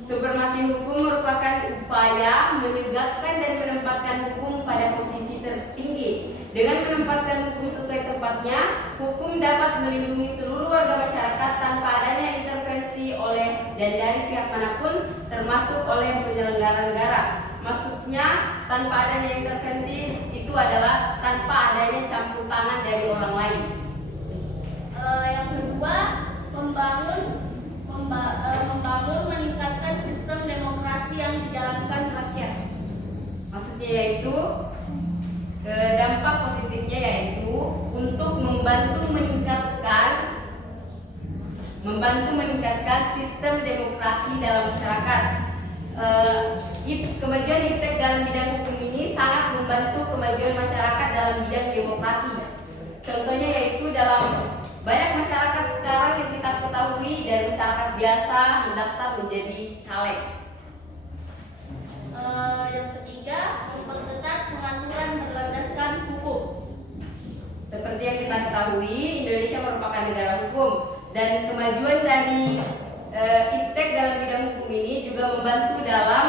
Supremasi hukum merupakan upaya menegakkan dan menempatkan hukum pada posisi tertinggi. Dengan menempatkan hukum sesuai tempatnya, hukum dapat melindungi seluruh warga masyarakat tanpa adanya intervensi oleh dan dari pihak manapun, termasuk oleh penyelenggara negara. Maksudnya, tanpa adanya intervensi itu adalah tanpa adanya campur tangan dari orang lain. Yang kedua, membangun meningkatkan sistem demokrasi yang dijalankan rakyat. Maksudnya yaitu dampak positifnya yaitu untuk membantu meningkatkan sistem demokrasi dalam masyarakat. Kemajuan IPTEK dalam bidang hukum ini sangat membantu kemajuan masyarakat dalam bidang demokrasi. Contohnya yaitu dalam banyak masyarakat sekarang yang kita ketahui dan masyarakat biasa mendaftar menjadi caleg. Yang ketiga, memperketat pengaturan berlandaskan hukum. Seperti yang kita ketahui, Indonesia merupakan negara hukum dan kemajuan dari IPTEK dalam bidang hukum ini juga membantu dalam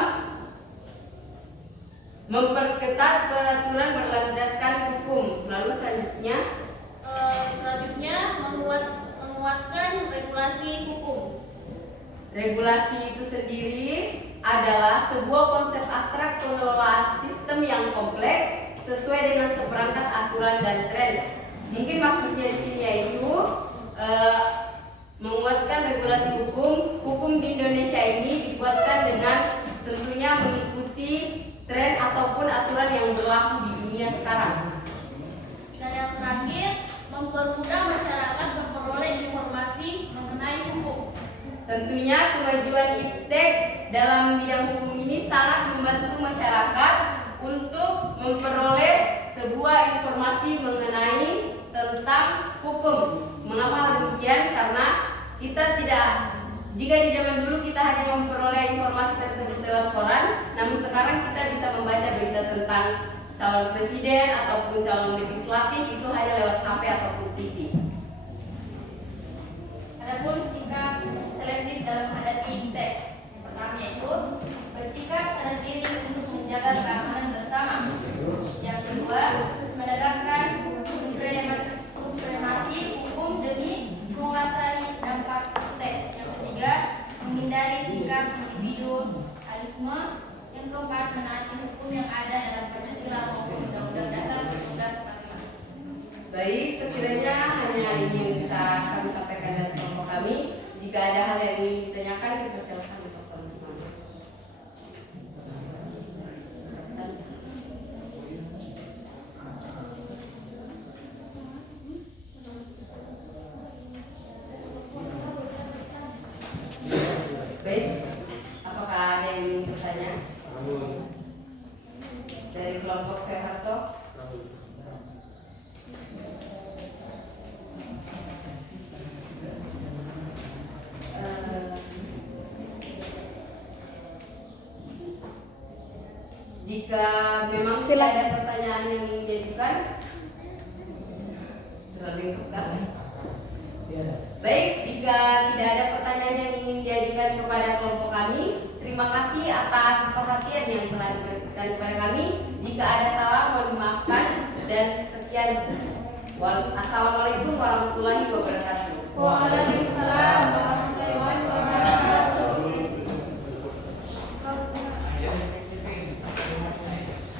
memperketat peraturan berlandaskan hukum. Lalu selanjutnya menguatkan regulasi hukum. Regulasi itu sendiri adalah sebuah konsep abstrak pengelolaan sistem yang kompleks sesuai dengan seperangkat aturan dan tren. Mungkin maksudnya di sini yaitu menguatkan regulasi hukum di Indonesia ini dikuatkan dengan tentunya mengikuti tren ataupun aturan yang berlaku di dunia sekarang. Dan yang terakhir, mempermudah masyarakat memperoleh informasi mengenai hukum. Tentunya kemajuan IPTEK dalam bidang hukum ini sangat membantu masyarakat untuk memperoleh sebuah informasi mengenai tentang hukum. Mengapa hal demikian? Karena jika di zaman dulu kita hanya memperoleh informasi tersebut lewat koran, namun sekarang kita bisa membaca berita tentang calon presiden ataupun calon legislatif itu hanya lewat HP ataupun TV. Adapun sikap selektif dalam menghadapi IPTEK, yang pertama yaitu bersikap sadar diri untuk menjaga keamanan bersama. Yang kedua, menegakkan supremasi hukum demi menguasai dampak IPTEK. Yang ketiga, menghindari sikap individualisme. Yang keempat, menaati hukum yang ada dalam Pancasila maupun Undang-Undang Dasar 1945. Baik, sekiranya hanya ini yang bisa kami sampaikan dari kelompok kami. Jika ada hal yang ingin ditanyakan, kita silakan di telepon. Jika memang tidak Silakan. ada pertanyaan yang ingin diajukan, terlalu lengkap kan? Baik, jika tidak ada pertanyaan yang ingin diajukan kepada kelompok kami, terima kasih atas perhatian yang telah diberikan kepada kami. Jika ada salah, mohon dimaafkan dan sekian. Assalamualaikum warahmatullahi wabarakatuh. Waalaikumsalam warahmatullahi wabarakatuh.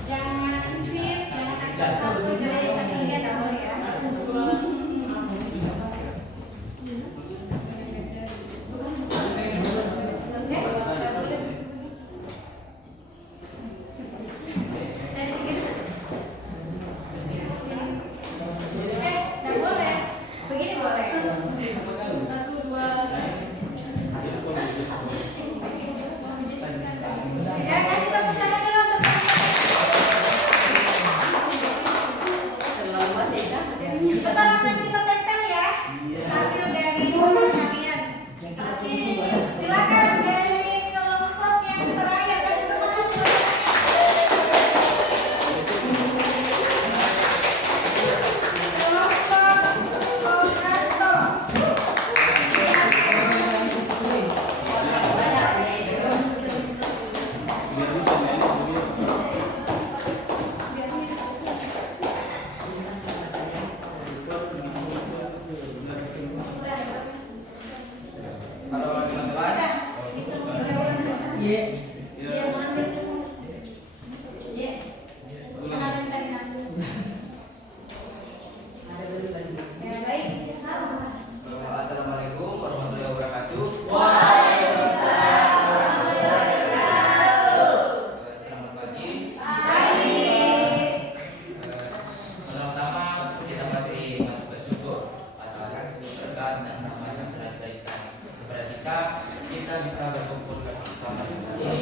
Jangan aktivis, jangan aktif satu, jangan ketiga, tak boleh ya. Tak boleh. Begini boleh. Satu, dua. Ya, kasih tepuk tangan dulu untuk Terlalu banyak ya? Bentar akan kita tempel ya hasil dari usaha kalian. Silakan dari kelompok yang terakhir kasih semangat. Kelompok Konato. Halo teman-teman. Udah, bisa menjawab. Iya. Biar mengambil semua. Iya. Kenalin tadi nama. Ya, baik. Salam. Assalamualaikum warahmatullahi wabarakatuh. Selamat pagi. Pertama-tama kita masih bersyukur atas berkat dan rahmat yang telah diberikan kepada kita bisa berkumpul bersama ini.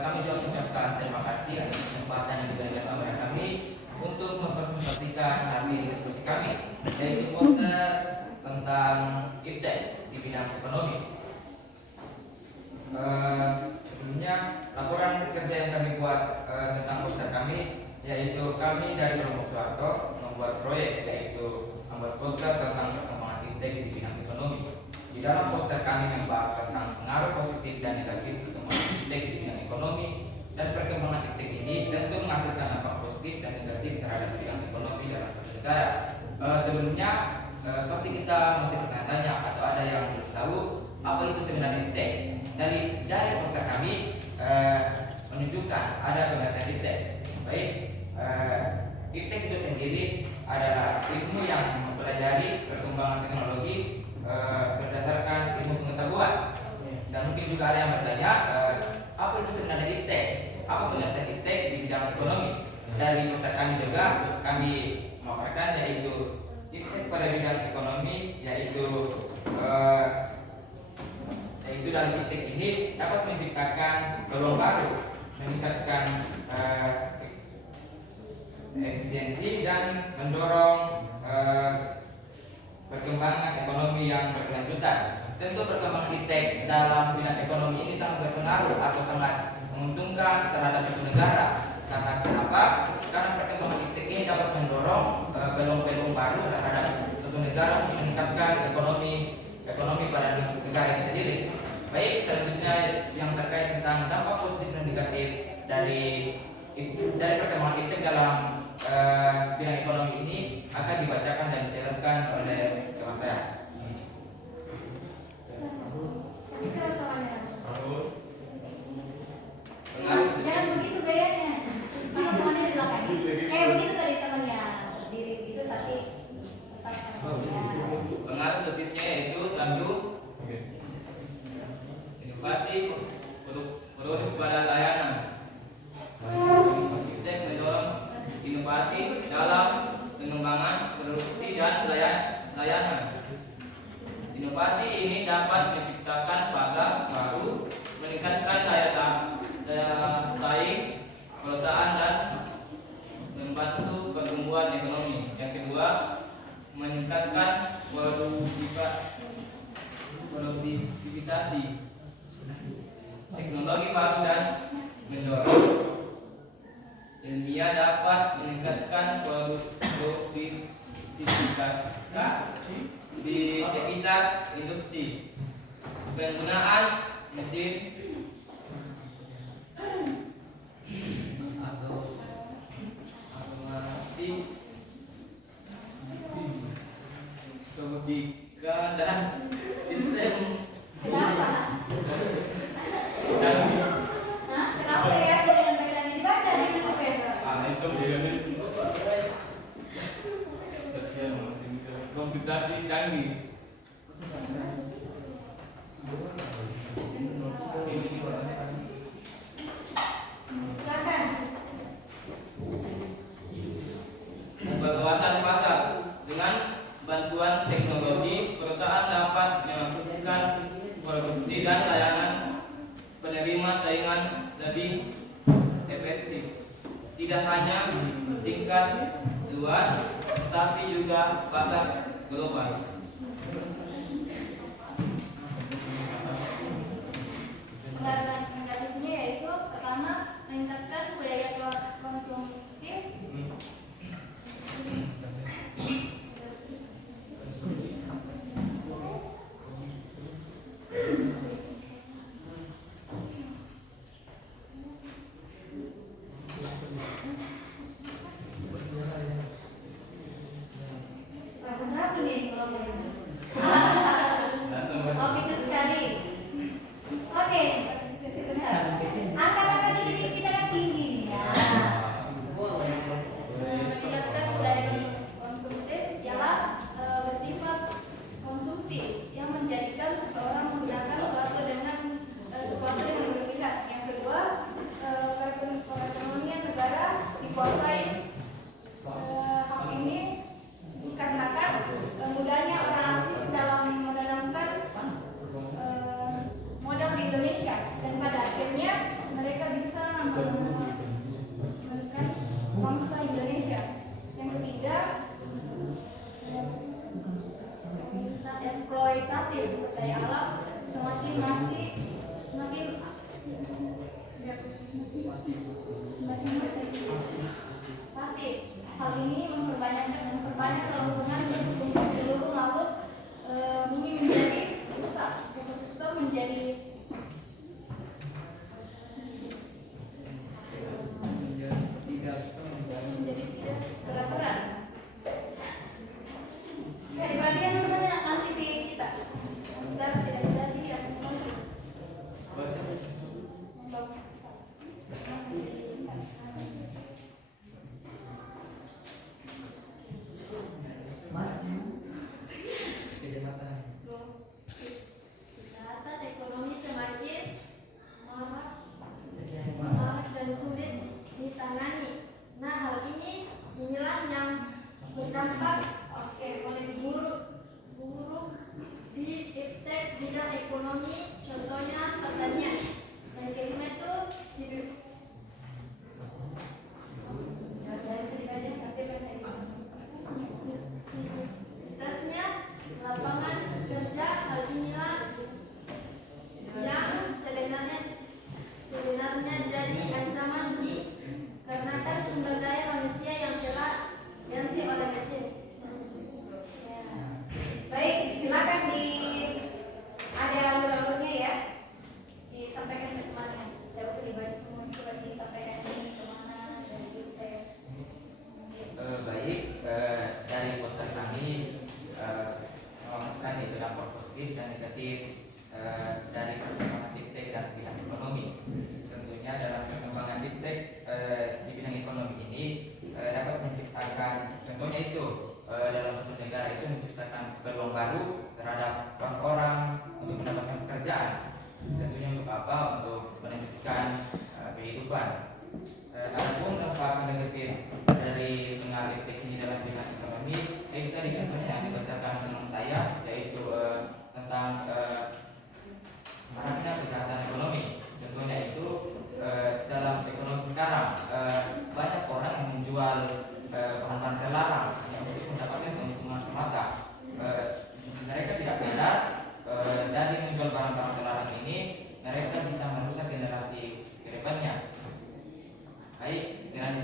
Kami juga mengucapkan terima kasih atas kesempatan yang diberikan kepada kami untuk mempresentasikan hasil diskusi kami, yaitu poster tentang iptek di bidang ekonomi. Sebelumnya laporan kerja yang kami buat tentang poster kami, yaitu kami dari kelompok Soeharto membuat proyek, yaitu membuat poster tentang perkembangan iptek di bidang ekonomi. Di dalam poster kami membahas tentang pengaruh positif dan negatif perkembangan iptek di bidang ekonomi, dan perkembangan iptek ini tentu menghasilkan dampak positif dan negatif terhadap bidang ekonomi dalam suatu negara. Sebelumnya pasti kita masih bertanya-tanya atau ada yang belum tahu apa itu sebenarnya iptek. Dari poster kami menunjukkan ada pengertian iptek. Baik, iptek itu sendiri adalah ilmu yang mempelajari perkembangan teknologi berdasarkan ilmu pengetahuan. Dan mungkin juga ada yang bertanya apa itu sebenarnya iptek, apa pengertian iptek di bidang ekonomi. Dari poster kami juga kami memaparkan yaitu iptek pada bidang ekonomi, yaitu dalam iptek ini dapat menciptakan peluang baru, meningkatkan efisiensi dan mendorong perkembangan ekonomi yang berkelanjutan. Tentu perkembangan iptek dalam bidang ekonomi ini sangat berpengaruh atau sangat menguntungkan terhadap suatu negara. Karena kenapa? Karena perkembangan iptek ini dapat mendorong peluang-peluang baru terhadap suatu negara untuk meningkatkan ekonomi pada negara itu sendiri. Baik, selanjutnya yang terkait tentang dampak positif dan negatif dari perkembangan iptek dalam bidang ekonomi ini akan dibacakan dan dijelaskan oleh teman saya. Jangan begitu gayanya. Masa temannya di belakang. Begitu tadi temannya berdiri gitu tapi Pengaruh positifnya yaitu selalu inovasi produk pada layanan. Iptek mendorong inovasi dalam pengembangan produksi dan layanan. Inovasi ini dapat menciptakan pasar baru, meningkatkan daya saing perusahaan dan membantu pertumbuhan ekonomi. Yang kedua, meningkatkan produktivitas teknologi baru dan mendorong ilmiah dapat meningkatkan produktivitas di sekitar industri. Penggunaan mesin otomatis, logika dan sistem Kenapa? dan Hah? Kenapa ya dengan bacaan ini dibaca di tugas? komputasi canggih. Silakan. Berwawasan pasar. Dengan bantuan teknologi, perusahaan dapat melakukan produksi dan layanan penerima saingan lebih efektif. Tidak hanya tingkat luas, tapi juga pasar global. Pengalaman negatifnya yaitu pertama, meningkatkan budaya konsumtif. Berapa nih kelompoknya? Oh, kecil sekali. Oke, kecil besar. Angka-angka titik-titik kita kan tinggi nih ya. Meningkatkan budaya konsumtif ialah bersifat konsumsi yang menjadikan seseorang menggunakan sesuatu dengan berlebihan. Yang kedua, perekonomian negara dikuasai. Hal ini dikarenakan mudahnya orang asing dalam menanamkan modal di Indonesia, dan pada akhirnya mereka bisa menekan bangsa Indonesia. Yang ketiga, eksploitasi sumber daya alam semakin masif. Hal ini memperbanyak kelangsungan di seluruh laut bumi menjadi rusak, ekosistem menjadi tidak berperan. Oke, diperhatikan teman-teman nanti di kita. Agar tidak terjadi asimilasi. Data ekonomi semakin marak dan sulit ditangani. Nah, hal inilah yang berdampak paling buruk di iptek bidang ekonomi, contohnya pertanian. Yang kelima itu sivitasnya lapangan kerja. Hal inilah yang sebenarnya jadi ancaman dikarenakan sumber daya manusia yang telah diganti oleh mesin. Baik, silakan ada alur-alurnya ya. Disampaikan ke kemana? Tidak usah dibaca semua, coba disampaikan ini kemana dari kita ya. Baik, dari poster kami melakukan itu dampak positif dan negatif dari perkembangan iptek dan bidang ekonomi. Tentunya dalam perkembangan iptek di bidang ekonomi ini dapat menciptakan, contohnya itu dalam suatu negara itu menciptakan peluang baru terhadap orang-orang untuk mendapatkan pekerjaan. Tentunya untuk apa? Untuk melanjutkan kehidupan. Adapun dampak negatif dari pengaruh iptek ini dalam bidang ekonomi, itu tadi contohnya yang dibacakan teman saya, yaitu tentang maraknya kejahatan ekonomi. Contohnya itu dalam ekonomi sekarang banyak orang yang menjual bahan-bahan terlarang yang untuk mendapatkan keuntungan semata. Mereka tidak sadar dari menjual barang-barang terlarang ini mereka bisa merusak generasi ke depannya. Baik, sekiranya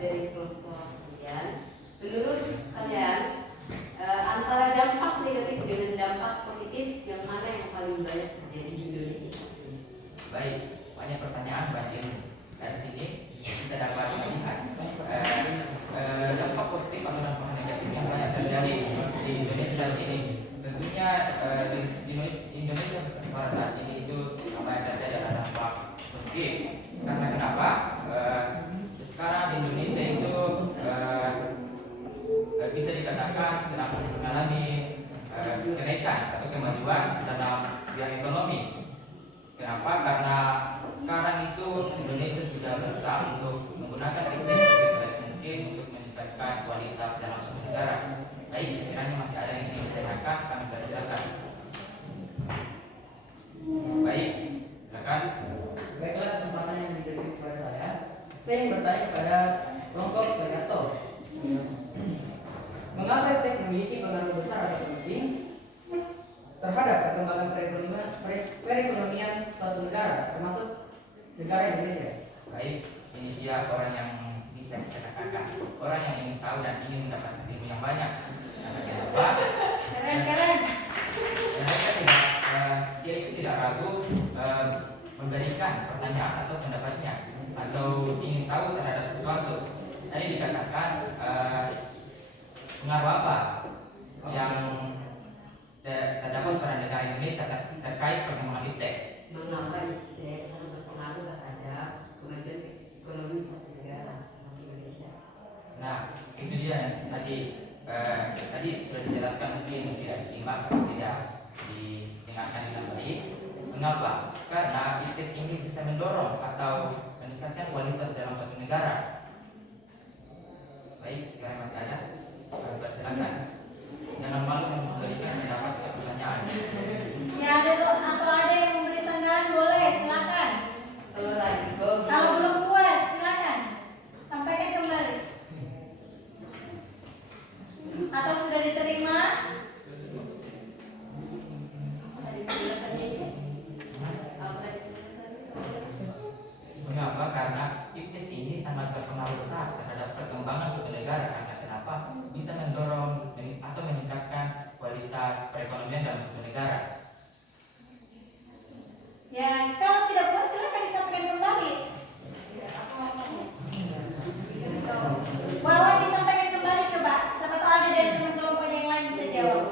dari kelompok kalian. Menurut kalian antara dampak negatif dengan dampak positif yang mana yang paling banyak terjadi di Indonesia? Baik, banyak pertanyaan, banyak ilmu. Dari sini kita dapat melihat dampak positif atau dampak negatif yang banyak terjadi di Indonesia ini. Tentunya di Indonesia pada saat ini itu apa yang terjadi adalah dampak positif. Karena kenapa? Sekarang di Indonesia itu bisa dikatakan sedang mengalami kenaikan atau kemajuan dalam bidang ekonomi. Kenapa? Karena sekarang itu Indonesia sudah berusaha untuk menggunakan teknologi sebaik mungkin untuk meningkatkan kualitas dalam suatu negara. Baik, sekiranya masih ada yang ingin ditanyakan, kami persilakan. Baik, silakan. Baiklah, kesempatan yang diberikan kepada saya ingin bertanya kepada kelompok Soeharto. Mengapa iptek memiliki pengaruh besar atau penting terhadap perkembangan perekonomian suatu negara, termasuk negara Indonesia? Baik, ini dia orang yang bisa kita katakan, orang yang ingin tahu dan ingin mendapatkan ilmu yang banyak. Karena kenapa? Keren. Karena dia itu tidak ragu memberikan pertanyaan atau pendapatnya atau ingin tahu terhadap sesuatu. Tadi dikatakan pengaruh apa yang terdapat pada negara Indonesia terkait perkembangan iptek. Mengapa iptek sangat berpengaruh terhadap kemajuan ekonomi suatu negara Indonesia? Nah, itu dia tadi sudah dijelaskan, mungkin tidak disimak atau tidak didengarkan dengan baik. Mengapa? Karena iptek ini bisa mendorong atau meningkatkan kualitas dalam suatu negara. Baik, sekarang masih ada. Kami persilakan. Jangan malu memberikan pendapat atau pertanyaan. Ya ada tuh, atau ada yang memberi sanggahan boleh, silakan. Kalau belum puas, silakan sampaikan kembali. Atau sudah diterima? Mengapa? Karena iptek ini sangat berpengaruh besar terhadap perkembangan suatu negara. Karena kenapa? Bisa mendorong atau meningkatkan kualitas perekonomian dalam suatu negara. Ya, kalau tidak puas silakan disampaikan kembali. Wawan disampaikan kembali coba. Siapa tahu ada dari teman kelompoknya yang lain bisa jawab.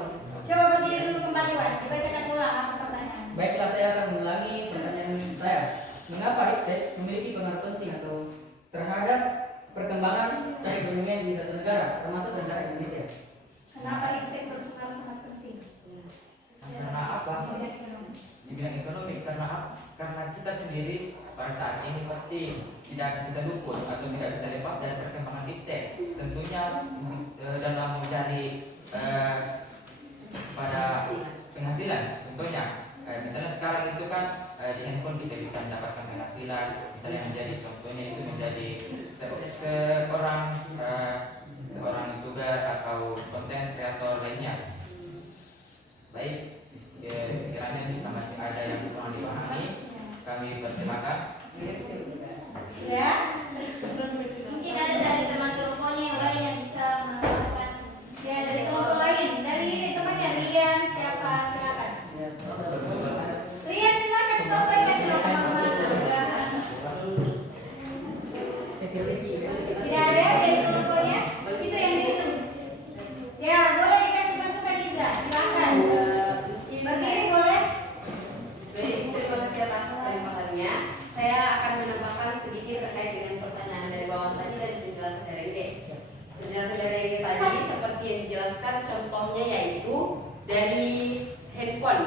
Coba berdiri dulu kembali, Wan. Dibacakan ulang apa pertanyaan. Baiklah, saya akan mengulangi pertanyaan saya. Mengapa iptek memiliki pengaruh penting atau terhadap perkembangan perekonomian di satu negara, termasuk negara Indonesia? Kenapa iptek berpengaruh sangat penting? Karena apa? Di bidang ekonomi. Karena kita sendiri pada saat ini pasti tidak bisa luput atau tidak bisa lepas dari perkembangan iptek. Tentunya dalam mencari pada penghasilan. Contohnya, misalnya sekarang itu kan di handphone kita bisa mendapatkan penghasilan. Misalnya menjadi contohnya itu menjadi seorang youtuber atau konten kreator lainnya. Baik, sekiranya jika masih ada yang kurang dipahami, kami persilakan. Ya, Mungkin ada dari teman kelompoknya yang lain yang bisa menambahkan. ya dari kelompok lain, dari temannya Rian siapa? Silakan. Rian silakan sampaikan dulu teman-teman. Tidak ada dari kelompoknya? Itu yang di Zoom. Ya, boleh dikasih masukan Liza, silakan. Berdiri boleh? Baik, terima kasih atas kesempatannya. Saya akan menambahkan sedikit terkait dengan pertanyaan dari Wawan tadi dan penjelasan dari Ege. Penjelasan dari Ege tadi seperti yang dijelaskan, contohnya yaitu dari handphone.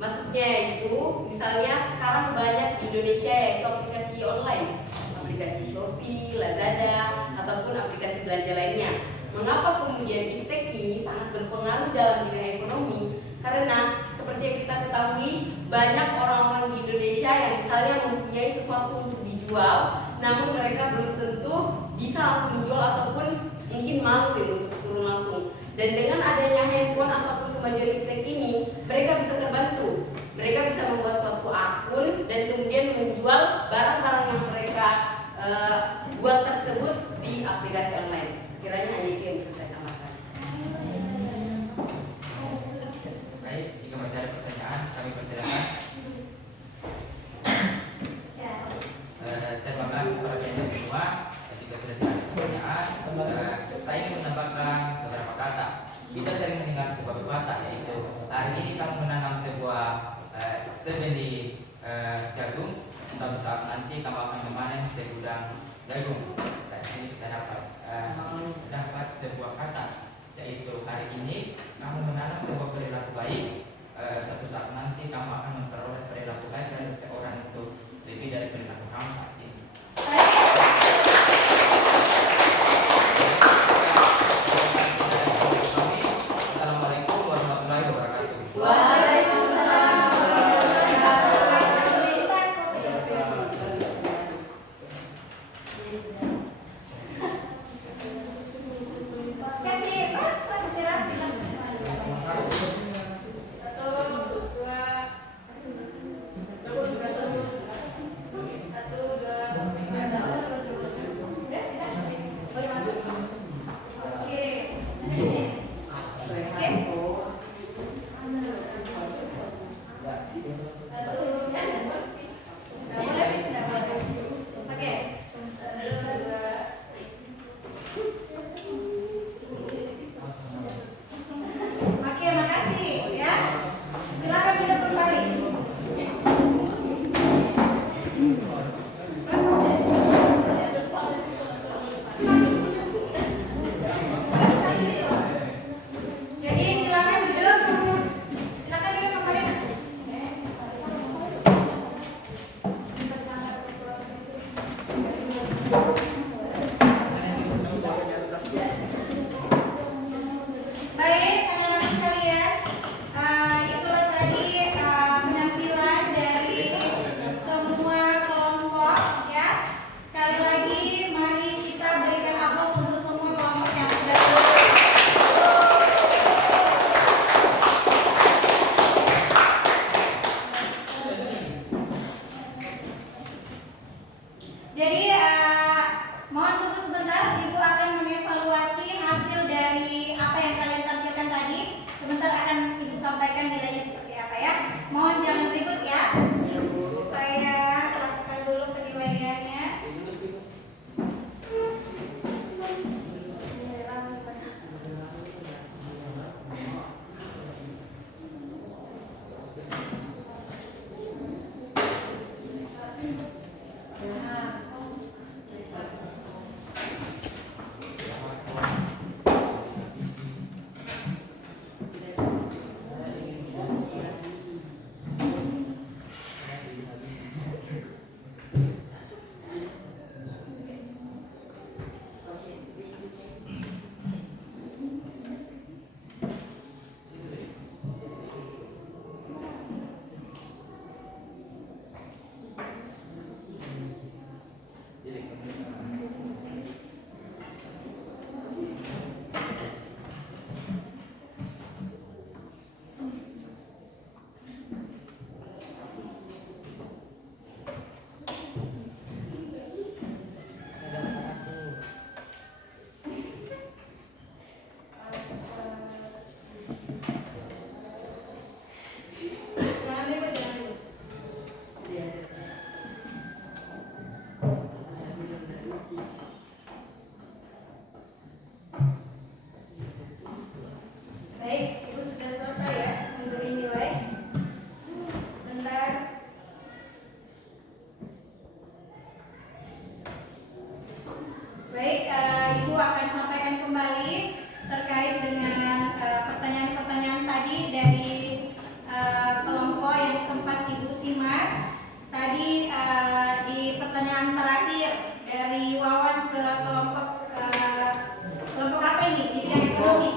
Maksudnya itu, misalnya sekarang banyak di Indonesia yaitu aplikasi online, aplikasi Shopee, Lazada, ataupun aplikasi belanja lainnya. Mengapa kemudian iptek ini sangat berpengaruh dalam bidang ekonomi? Karena seperti yang kita ketahui, banyak orang-orang di Indonesia yang misalnya mempunyai sesuatu untuk dijual, namun mereka belum tentu bisa langsung menjual ataupun mungkin malu untuk turun langsung. Dan dengan adanya handphone ataupun kemajuan iptek ini, mereka bisa terbantu. Mereka bisa membuat suatu akun dan kemudian menjual barang-barang yang mereka buat tersebut di aplikasi online. Sekiranya hanya itu yang bisa saya tambahkan. Baik, jika masih ada pertanyaan, kami persilakan. Terima kasih kepada kalian semua. Jika sudah tidak ada pertanyaan, saya ingin menambahkan beberapa kata. Kita sering mendengar sebuah pepatah, yaitu hari ini kamu menanam sebuah sebenih jagung, suatu saat nanti kamu akan memanen segudang jagung. Dan sini kita dapat sebuah kata, yaitu hari ini kamu menanam sebuah perilaku baik, suatu saat nanti kamu akan memperoleh perilaku baik dari seseorang itu lebih dari perilaku kamu saat ini. Assalamualaikum warahmatullahi wabarakatuh. Oke, makasih ya. Silakan duduk kembali. Jadi silakan duduk. Silakan duduk kembali. Baik, anak-anak sekalian, itulah tadi penampilan dari semua kelompok ya. Sekali lagi, mari kita berikan aplaus untuk semua kelompok yang sudah lulus. Jadi mohon tunggu sebentar, Ibu akan mengevaluasi hasil dari apa yang kalian tampilkan tadi. Sebentar akan Ibu sampaikan nilainya seperti apa ya. Mohon jangan ribut ya. Saya lakukan dulu penilaiannya. Jangan ribut, jangan ribut. Baik, Ibu sudah selesai ya memberi nilai. Sebentar. Baik, Ibu akan sampaikan kembali terkait dengan pertanyaan-pertanyaan tadi dari kelompok yang sempat Ibu simak. Tadi di pertanyaan terakhir dari Wawan ke kelompok apa ini? Di bidang ekonomi.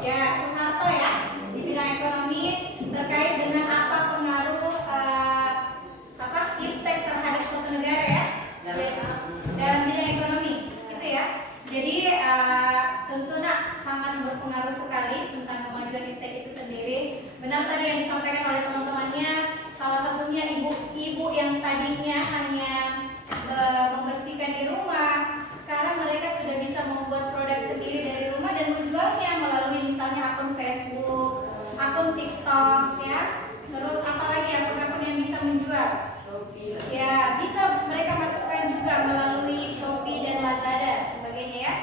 Ya, Soeharto ya, di bidang ekonomi terkait dengan apa pengaruh iptek terhadap suatu negara ya, dalam bidang ekonomi, gitu ya. Jadi tentu sangat berpengaruh sekali tentang kemajuan iptek itu sendiri. Benar tadi yang disampaikan oleh teman-temannya, salah satunya ibu yang tadinya hanya membersihkan di rumah, sebagainya ya.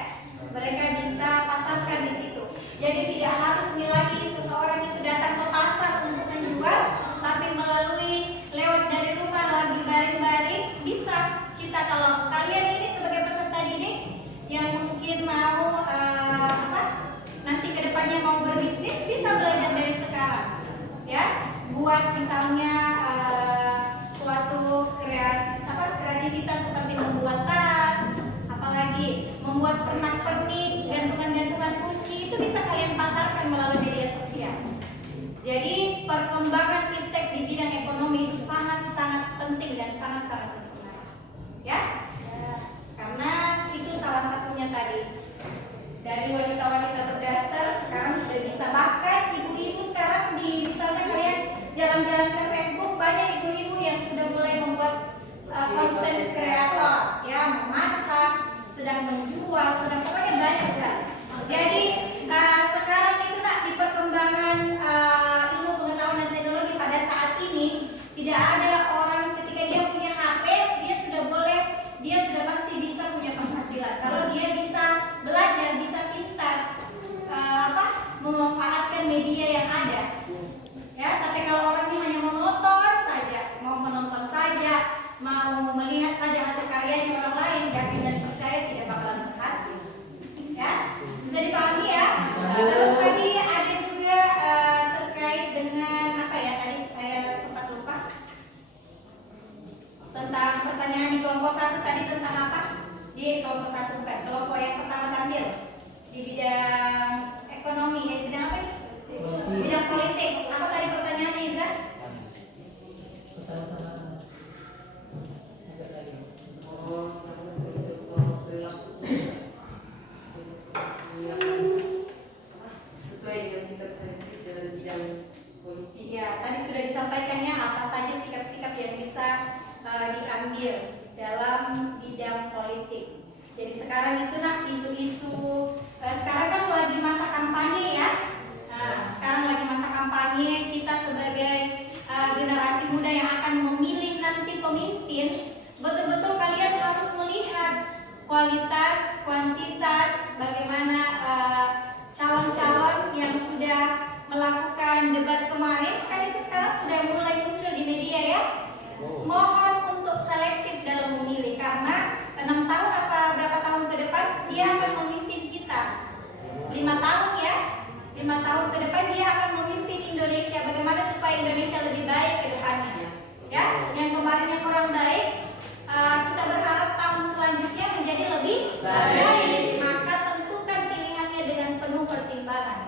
Mereka bisa pasarkan di situ. Jadi tidak harus lagi seseorang itu datang ke pasar untuk menjual, tapi melalui lewat dari rumah lagi baring-baring bisa. Kita kalau kalian ini sebagai peserta didik yang mungkin mau nanti kedepannya mau berbisnis bisa belajar dari sekarang ya. Buat misalnya suatu kreativitas seperti membuat tas, apalagi membuat pernak-pernik, gantungan-gantungan kunci, itu bisa kalian pasarkan melalui media sosial. Jadi perkembangan iptek di bidang ekonomi itu sangat-sangat penting dan sangat-sangat berpengaruh ya. Karena itu salah satunya tadi dari wanita-wanita berdaster sekarang sudah bisa, bahkan ibu-ibu sekarang di misalnya kalian jalan-jalan ke Facebook banyak ibu-ibu yang sudah mulai membuat konten kreator ya, memasak, sedang menjual, sedang pokoknya banyak sekali. Jadi sekarang itu di perkembangan ilmu pengetahuan dan teknologi pada saat ini tidak ada orang ketika dia punya HP dia sudah pasti bisa punya penghasilan kalau dia bisa belajar, bisa pintar memanfaatkan media yang ada ya. Tapi kalau orangnya hanya menonton saja, mau menonton saja, mau melihat saja hasil karyanya orang lain, yakin dan percaya tidak bakalan berhasil ya. Bisa dipahami ya. Terus tadi ada juga terkait dengan apa ya, tadi saya sempat lupa tentang pertanyaan di kelompok 1 tadi tentang apa? Di kelompok 1 bukan, kelompok yang pertama tampil di bidang ekonomi, ya bidang apa nih? Bidang politik. Apa tadi pertanyaannya Iza? Sesuai dengan sikap sensitif dalam bidang politik. Ya, tadi sudah disampaikannya apa saja sikap-sikap yang bisa diambil dalam bidang politik. Jadi sekarang itu isu-isu sekarang kan lagi masa kampanye ya. Nah, sekarang lagi masa kampanye, kita sebagai generasi muda yang akan memilih nanti pemimpin, betul-betul kalian harus melihat kualitas, kuantitas, bagaimana calon-calon yang sudah melakukan debat kemarin, kan itu sekarang sudah mulai muncul di media ya. Mohon untuk selektif dalam memilih, karena 6 tahun apa berapa tahun ke depan dia akan memimpin kita. 5 tahun ya, 5 tahun ke depan dia akan memimpin Indonesia. Bagaimana supaya Indonesia lebih baik ke depannya ya. Yang kemarin yang kurang baik, kita berharap tahun selanjutnya menjadi lebih baik. Maka tentukan pilihannya dengan penuh pertimbangan.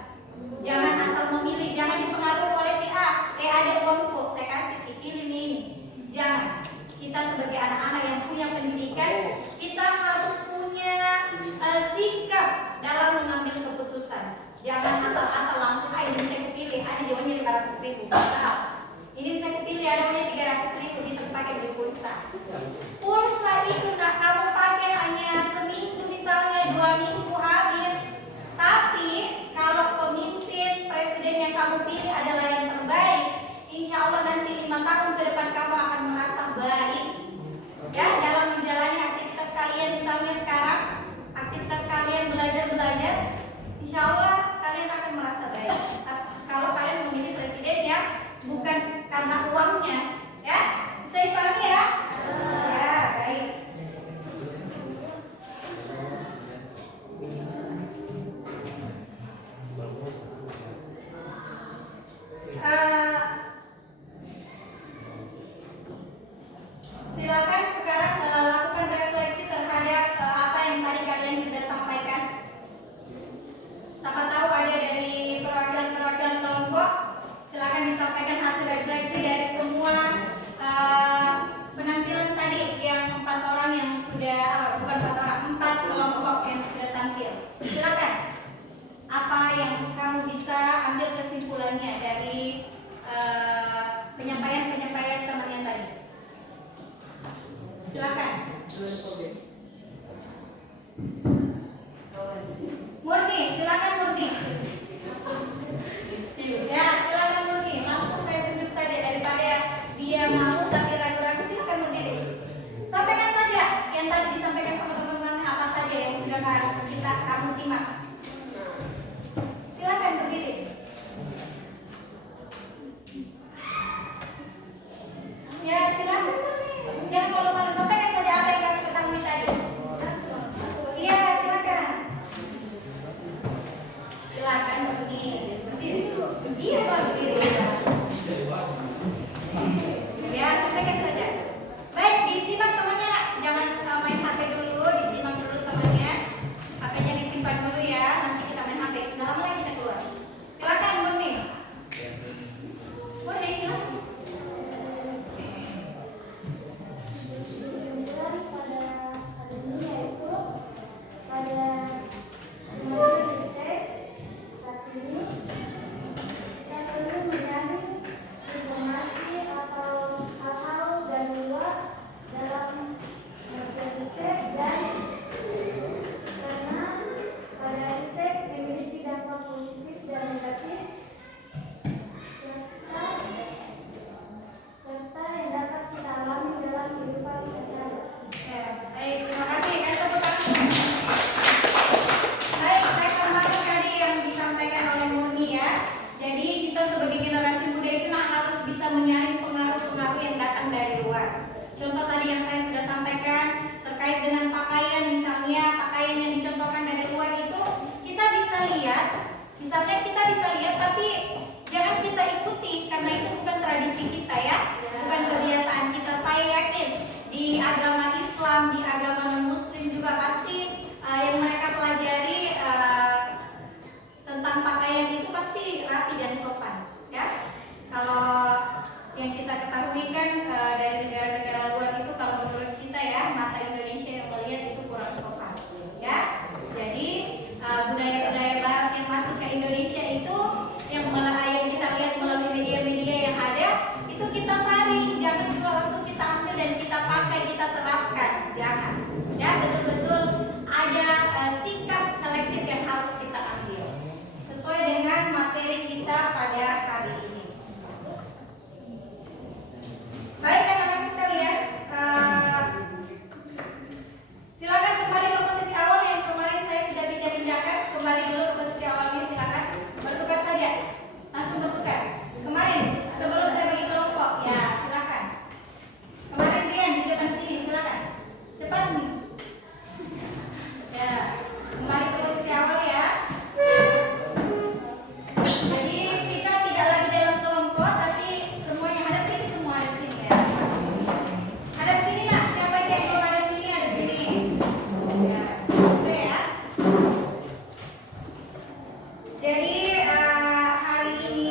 Jangan asal memilih, jangan dipengaruhi oleh si A. Ada uangku, saya kasih pilih ini. Jangan. Kita sebagai anak-anak yang punya pendidikan, kita harus punya sikap dalam mengambil keputusan. Jangan asal-asal langsung, ini bisa kupilih, ada jawabannya 500.000. Nah, ini bisa kupilih, ada jawabannya 300.000, bisa dipakai beli pulsa. Pulsa itu kamu pakai hanya seminggu, misalnya 2 minggu habis. Tapi kalau pemimpin presiden yang kamu pilih adalah yang terbaik, insya Allah nanti 5 tahun ke depan kamu akan merasa baik ya dalam menjalani aktivitas kalian. Misalnya sekarang aktivitas kalian belajar, insya Allah kalian akan merasa baik kalau kalian memilih presiden yang bukan karena uangnya ya. Bisa dipahami ya? Ya, baik. Silakan sekarang lakukan refleksi terhadap apa yang tadi kalian sudah sampaikan. Siapa tahu ada dari perwakilan-perwakilan kelompok, silakan disampaikan hasil refleksi dari semua penampilan tadi yang 4 orang yang sudah bukan 4 orang, 4 kelompok yang sudah tampil. Silakan. Apa yang kamu bisa ambil kesimpulannya dari penyampaian teman yang tadi? Silakan. Murni, silakan Murni. Ya, silakan Murni. Langsung saya tunjuk saja daripada dia mau tapi ragu-ragu, silakan Murni. Sampaikan saja yang tadi disampaikan sama teman-teman, apa saja yang sudah kamu simak. Silakan berdiri. Ya, silakan. Jangan malu-malu, sampaikan saja apa yang kamu ketahui tadi. Iya, silakan. Silakan berdiri. Iya, Pak, berdiri. Ya, sampaikan saja. Baik, disimak temannya, nak. Jangan main HP dulu, disimak dulu temannya. HP-nya disimpan dulu ya. Nanti kita main HP. Nah, lama lagi kita keluar. Silakan, Murni. Murni, silakan. Kesimpulan pada hari ini yaitu pada kemarin detik saat ini kita perlu menyaring informasi atau hal-hal dari luar dalam detik dan karena pada detik memiliki dampak positif dan negatif serta yang dapat kita alami dalam kehidupan sehari-hari. Ya, baik, terima kasih. Kasih tepuk tangan. Baik, saya kembali tadi yang disampaikan oleh Murni ya. Jadi kita sebagai generasi muda itu harus bisa menyaring pengaruh-pengaruh yang datang dari luar. Contoh tadi yang saya sudah sampaikan terkait dengan pakaian, misalnya pakaian yang dicontohkan dari luar itu kita bisa lihat, misalnya kita bisa lihat tapi jangan kita ikuti karena itu bukan tradisi kita ya, bukan kebiasaan kita. Saya yakin di agama Islam, di agama non-Muslim juga pasti yang mereka pelajari tentang pakaian itu pasti rapi dan sopan ya. Kalau yang kita ketahui kan dari negara-negara luar itu kalau menurut kita ya, mata Indonesia yang melihat itu kurang sopan ya. Jadi budaya-budaya barat yang masuk ke Indonesia itu yang kita lihat melalui media-media yang ada itu kita saring, jangan juga langsung kita ambil dan kita pakai, kita terapkan, jangan ya. Betul-betul ada sikap selektif yang harus kita ambil sesuai dengan materi kita pada hari ini. Baik anak-anak sekalian, silakan kembali ke posisi awal yang kemarin saya sudah pindah-pindahkan. Kembali dulu ke posisi awalnya, silakan bertukar saja, langsung bertukar. Kemarin sebelum saya bagi kelompok, ya silakan. Kemarin Rian di depan sini, silakan. Cepat nih. Ya, kembali ke posisi awal ya. Jadi kita tidak lagi dalam kelompok, tapi semuanya hadap sini, semua hadap sini ya. Hadap sini nak, siapa yang belum hadap sini, hadap sini. Ya, oke ya. Jadi hari ini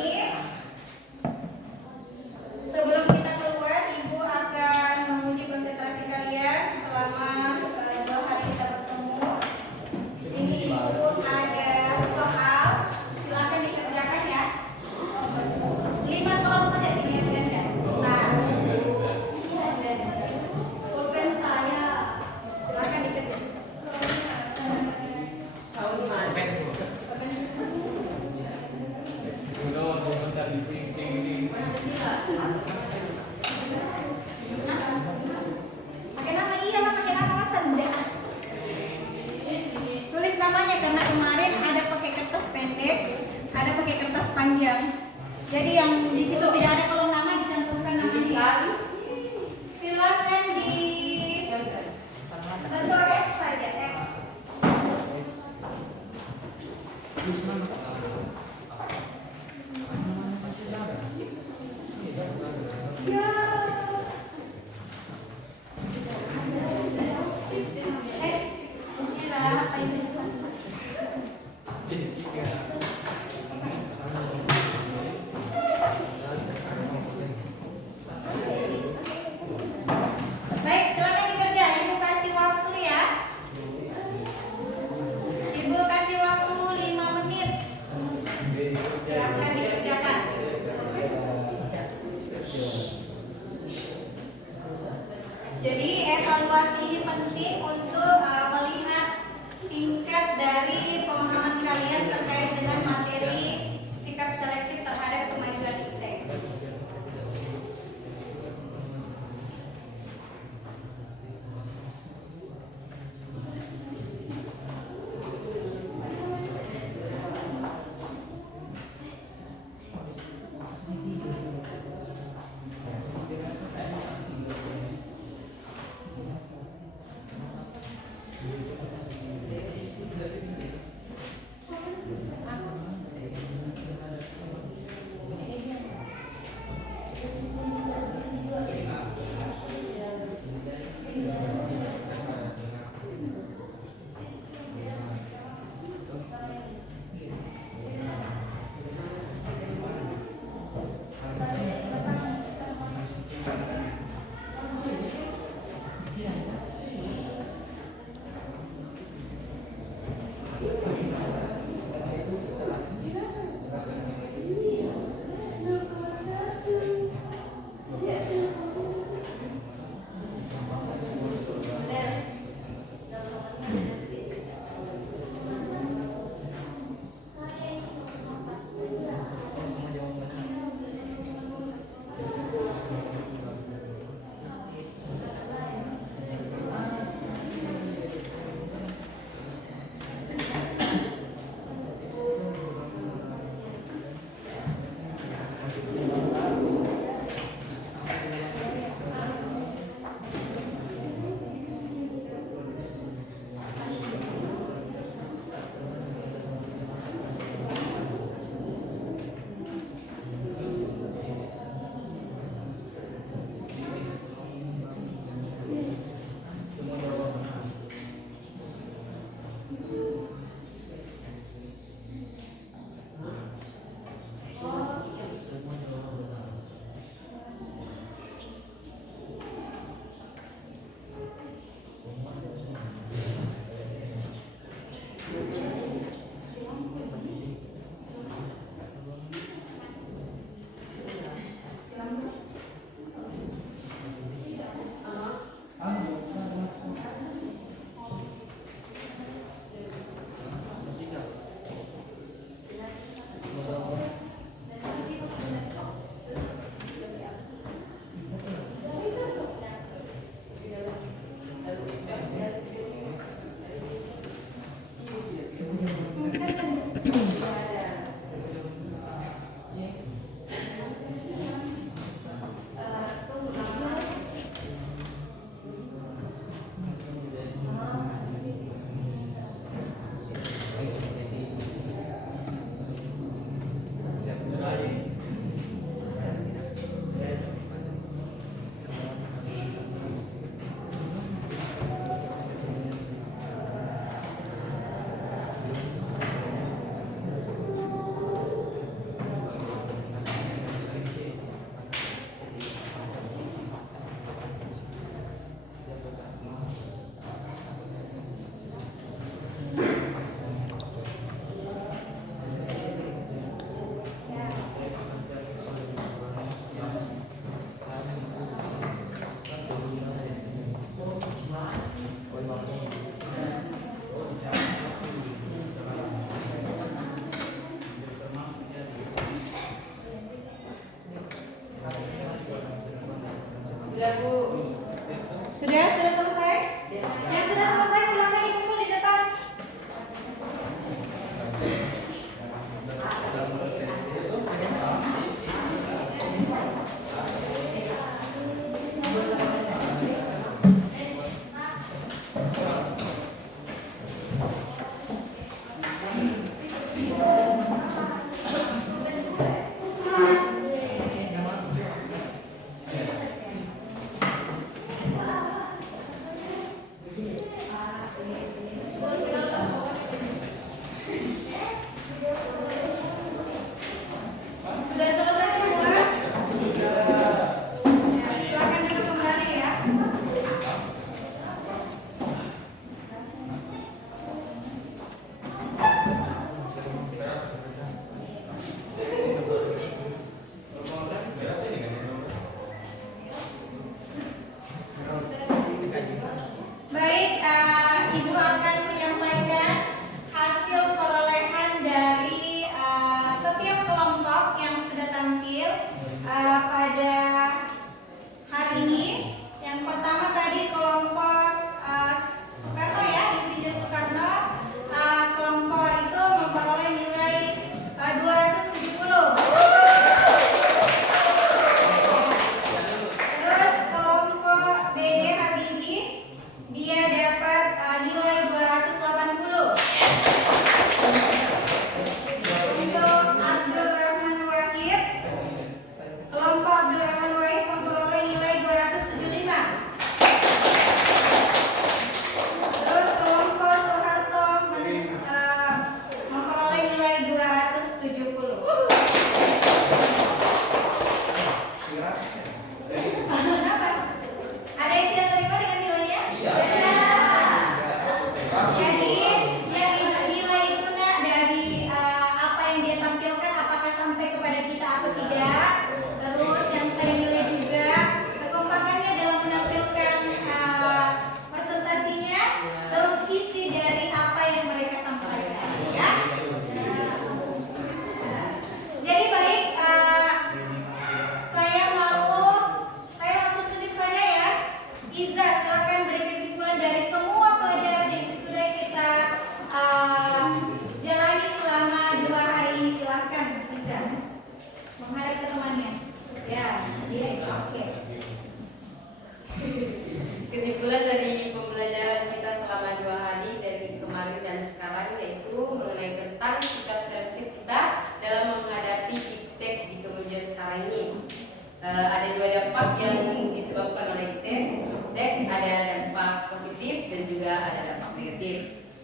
sebelum kita keluar, Ibu akan menguji konsentrasi kalian selama 2 hari kita bertemu. Di sini Ibu ada soal, silakan dikerjakan ya. 5 soal saja pilihan ganda sebentar. Pulpen saya, silakan dikerjakan. Pakai nama iyalah, pakai nama masa enggak? Tulis namanya karena kemarin ada pakai kertas pendek, ada pakai kertas panjang. Jadi yang di situ tidak ada kolom nama, dicantumkan namanya. Silakan di bentuk X saja, X. Ya. Inilah apa yang baik, silakan dikerja. Ibu kasih waktu ya. Ibu kasih waktu 5 menit. Silakan dikerjakan. Jadi evaluasi ini penting untuk melihat tingkat dari pemahaman kalian terkait Sudah Bu. Sudah selesai? Yang sudah selesai silakan dikumpul di depan.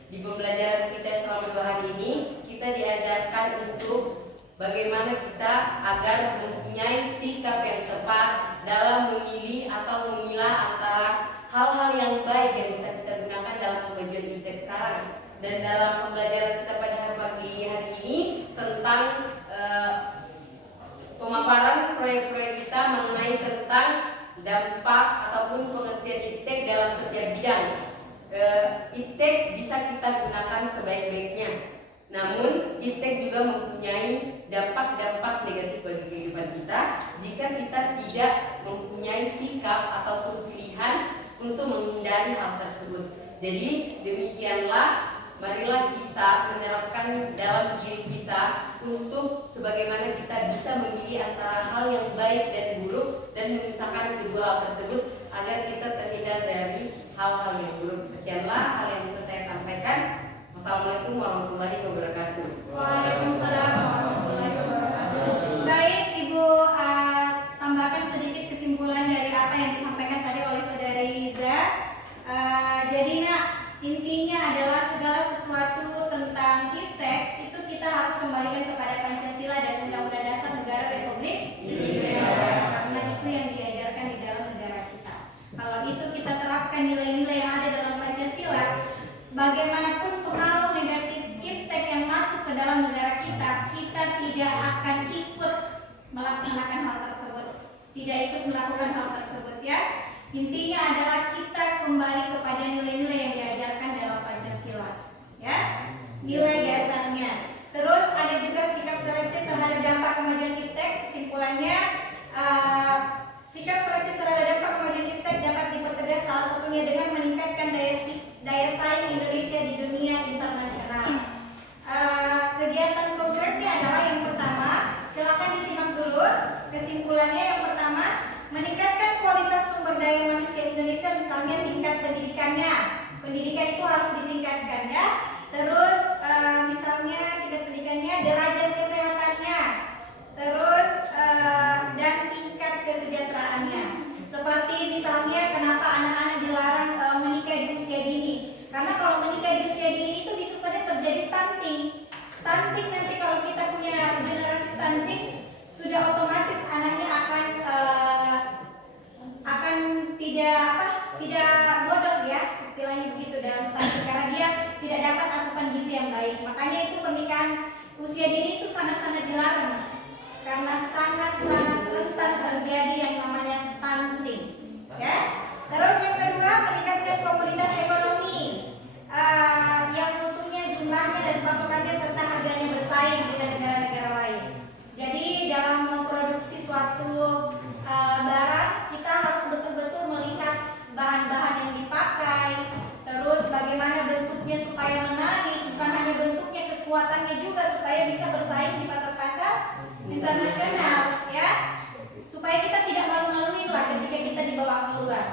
Di pembelajaran kita selama 2 hari ini, kita diajarkan untuk bagaimana kita agar mempunyai sikap yang tepat dalam memilih atau memilah antara hal-hal yang baik yang bisa kita gunakan dalam pembelajaran IPTEK sekarang. Dan dalam pembelajaran kita pada pagi hari ini tentang pemaparan proyek-proyek kita mengenai tentang dampak ataupun pengertian IPTEK dalam setiap bidang. IPTEK bisa kita gunakan sebaik-baiknya. Namun, IPTEK juga mempunyai dampak-dampak negatif bagi kehidupan kita jika kita tidak mempunyai sikap ataupun pilihan untuk menghindari hal tersebut. Jadi, demikianlah marilah kita menerapkan dalam diri kita untuk sebagaimana kita bisa memilih antara hal yang baik dan buruk dan memisahkan kedua hal tersebut agar kita terhindar dari hal-hal yang buruk. Sekianlah hal yang bisa saya sampaikan. Wassalamualaikum warahmatullahi wabarakatuh. Waalaikumsalam warahmatullahi wabarakatuh. Baik, Ibu tambahkan sedikit kesimpulan dari apa yang disampaikan tadi oleh Saudari Iza. Jadi nak, intinya adalah segala sesuatu tentang IPTEK itu kita harus kembalikan kepada Pancasila dan Undang-Undang Dasar Negara Republik Indonesia, karena itu yang diajarkan di dalam negara kita. Kalau itu kita terapkan nilai-nilai yang ada dalam Pancasila, bagaimanapun pengaruh negatif IPTEK yang masuk ke dalam negara kita, kita tidak akan ikut melaksanakan hal tersebut, tidak ikut melakukan hal tersebut ya. Intinya adalah kita kembali kepada nilai-nilai yang diajarkan dalam Pancasila, ya, nilai dasarnya. Terus ada juga sikap selektif terhadap dampak kemajuan IPTEK. Kesimpulannya, sikap selektif terhadap dampak kemajuan IPTEK dapat dipertegas salah satunya dengan meningkatkan daya saing Indonesia di dunia internasional. Kegiatan konkretnya adalah yang pertama, silakan disimak dulu. Kesimpulannya yang pertama, meningkatkan kualitas sumber daya manusia Indonesia, misalnya tingkat pendidikannya. Pendidikan itu harus ditingkatkan ya. Terus misalnya tingkat pendidikannya, derajat kesehatannya, terus dan tingkat kesejahteraannya. Seperti misalnya kenapa anak-anak dilarang menikah di usia dini? Karena kalau menikah di usia dini itu bisa saja terjadi stunting. Stunting nanti kalau kita punya generasi stunting, sudah otomatis anaknya akan tidak bodoh ya, istilahnya begitu dalam stunting, karena dia tidak dapat asupan gizi yang baik. Makanya itu pernikahan usia dini itu sangat-sangat dilarang karena sangat-sangat rentan terjadi yang namanya stunting ya. Terus yang kedua, meningkatkan komoditas ekonomi yang mutunya, jumlahnya dan pasokannya serta harganya bersaing dengan negara-negara lain. Jadi dalam memproduksi suatu barang, kita harus betul-betul melihat bahan-bahan yang dipakai, terus bagaimana bentuknya supaya menarik, bukan hanya bentuknya, kekuatannya juga supaya bisa bersaing di pasar-pasar internasional ya, supaya kita tidak malu-maluin lah ketika kita dibawa keluar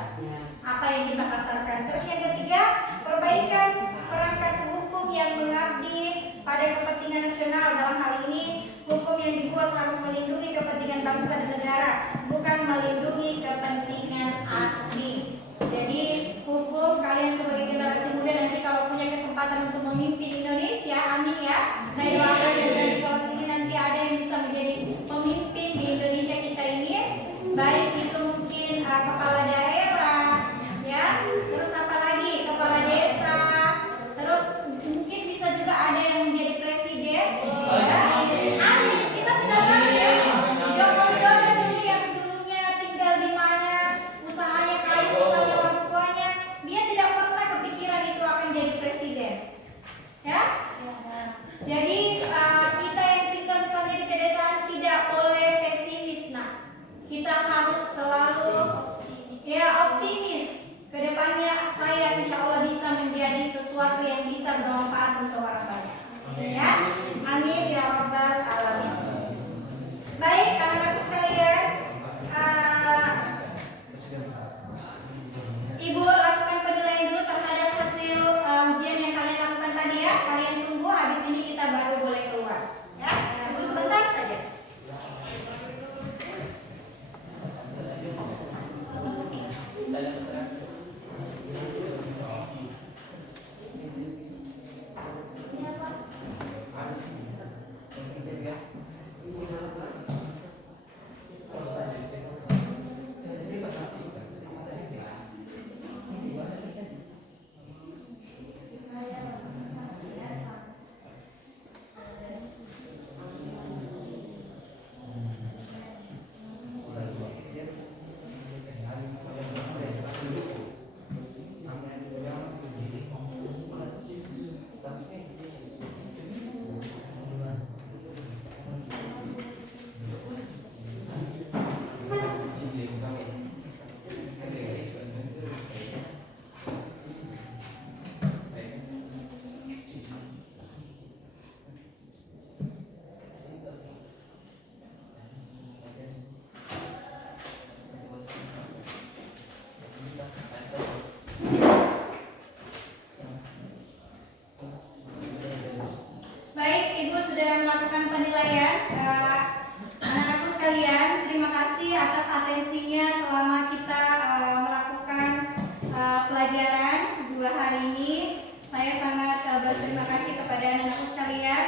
apa yang kita pasarkan. Terus yang ketiga, perbaikan perangkat hukum yang mengabdi pada kepentingan nasional. Dalam hal ini, hukum yang dibuat harus melindungi kepentingan bangsa dan negara, bukan melindungi kepentingan asing. Jadi hukum, kalian sebagai generasi muda nanti kalau punya kesempatan untuk memimpin Indonesia, amin ya, saya doakan dari kelas ini nanti ada yang bisa menjadi pemimpin di Indonesia kita ini, baik itu mungkin kepala daerah ya, terus apa lagi, kepala desa, terus mungkin bisa juga ada yang menjadi presiden ya. Amin, kita tidak tahu ya, Joko Widodo dulu yang dulunya tinggal di mana, usahanya kayu, usahanya orang tuanya, dia tidak pernah kepikiran itu akan jadi presiden ya. Jadi kita yang tinggal misalnya di pedesaan tidak boleh pesimis, nah kita harus selalu ya optimis. Kedepannya saya insya Allah bisa menjadi sesuatu yang bisa bermanfaat untuk orang banyak ya, amin ya rabbal alamin. Baik anak-anakku sekalian, Ibu lakukan penilaian dulu terhadap hasil ujian yang kalian lakukan tadi ya. Kalian tunggu, habis ini kita baru boleh keluar ya. Tunggu sebentar saja. sudah melakukan penilaian. Anak-anakku sekalian, terima kasih atas atensinya selama kita melakukan pelajaran 2 hari ini. Saya sangat berterima kasih kepada anak-anakku sekalian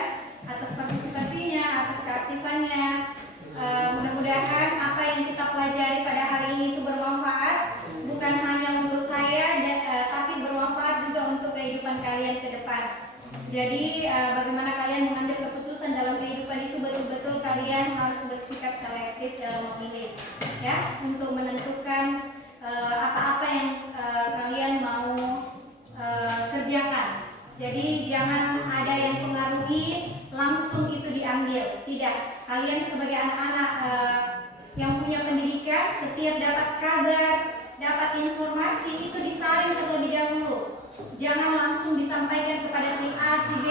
atas partisipasinya, atas keaktifannya. Mudah-mudahan apa yang kita pelajari pada hari ini itu bermanfaat, bukan hanya untuk saya, tapi bermanfaat juga untuk kehidupan kalian ke depan. Jadi bagaimana kalian mengambil keputusan dalam kehidupan itu betul-betul kalian harus bersikap selektif dalam memilih, ya, untuk menentukan apa-apa yang kalian mau kerjakan. Jadi jangan ada yang pengaruhi langsung itu diambil, tidak. Kalian sebagai anak-anak yang punya pendidikan, setiap dapat kabar, dapat informasi itu disaring terlebih dahulu. Jangan langsung disampaikan kepada si A, si B.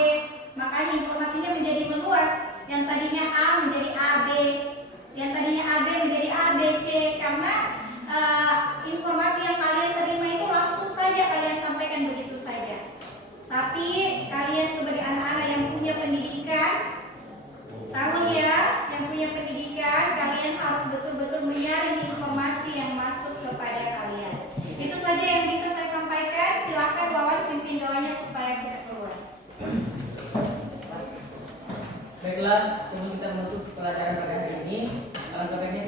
Makanya informasinya menjadi meluas. Yang tadinya A menjadi AB, yang tadinya AB menjadi A, B, C. Karena informasi yang kalian terima itu langsung saja kalian sampaikan begitu saja. Tapi kalian sebagai anak-anak yang punya pendidikan, namun ya, yang punya pendidikan, kalian harus betul-betul menyaring informasi yang masuk kepada kalian. Itu saja yang bisa saya sampaikan. Silakan Wawan pimpin doanya supaya kita keluar. Baiklah, sebelum kita menutup pelajaran pada hari ini, alangkah baiknya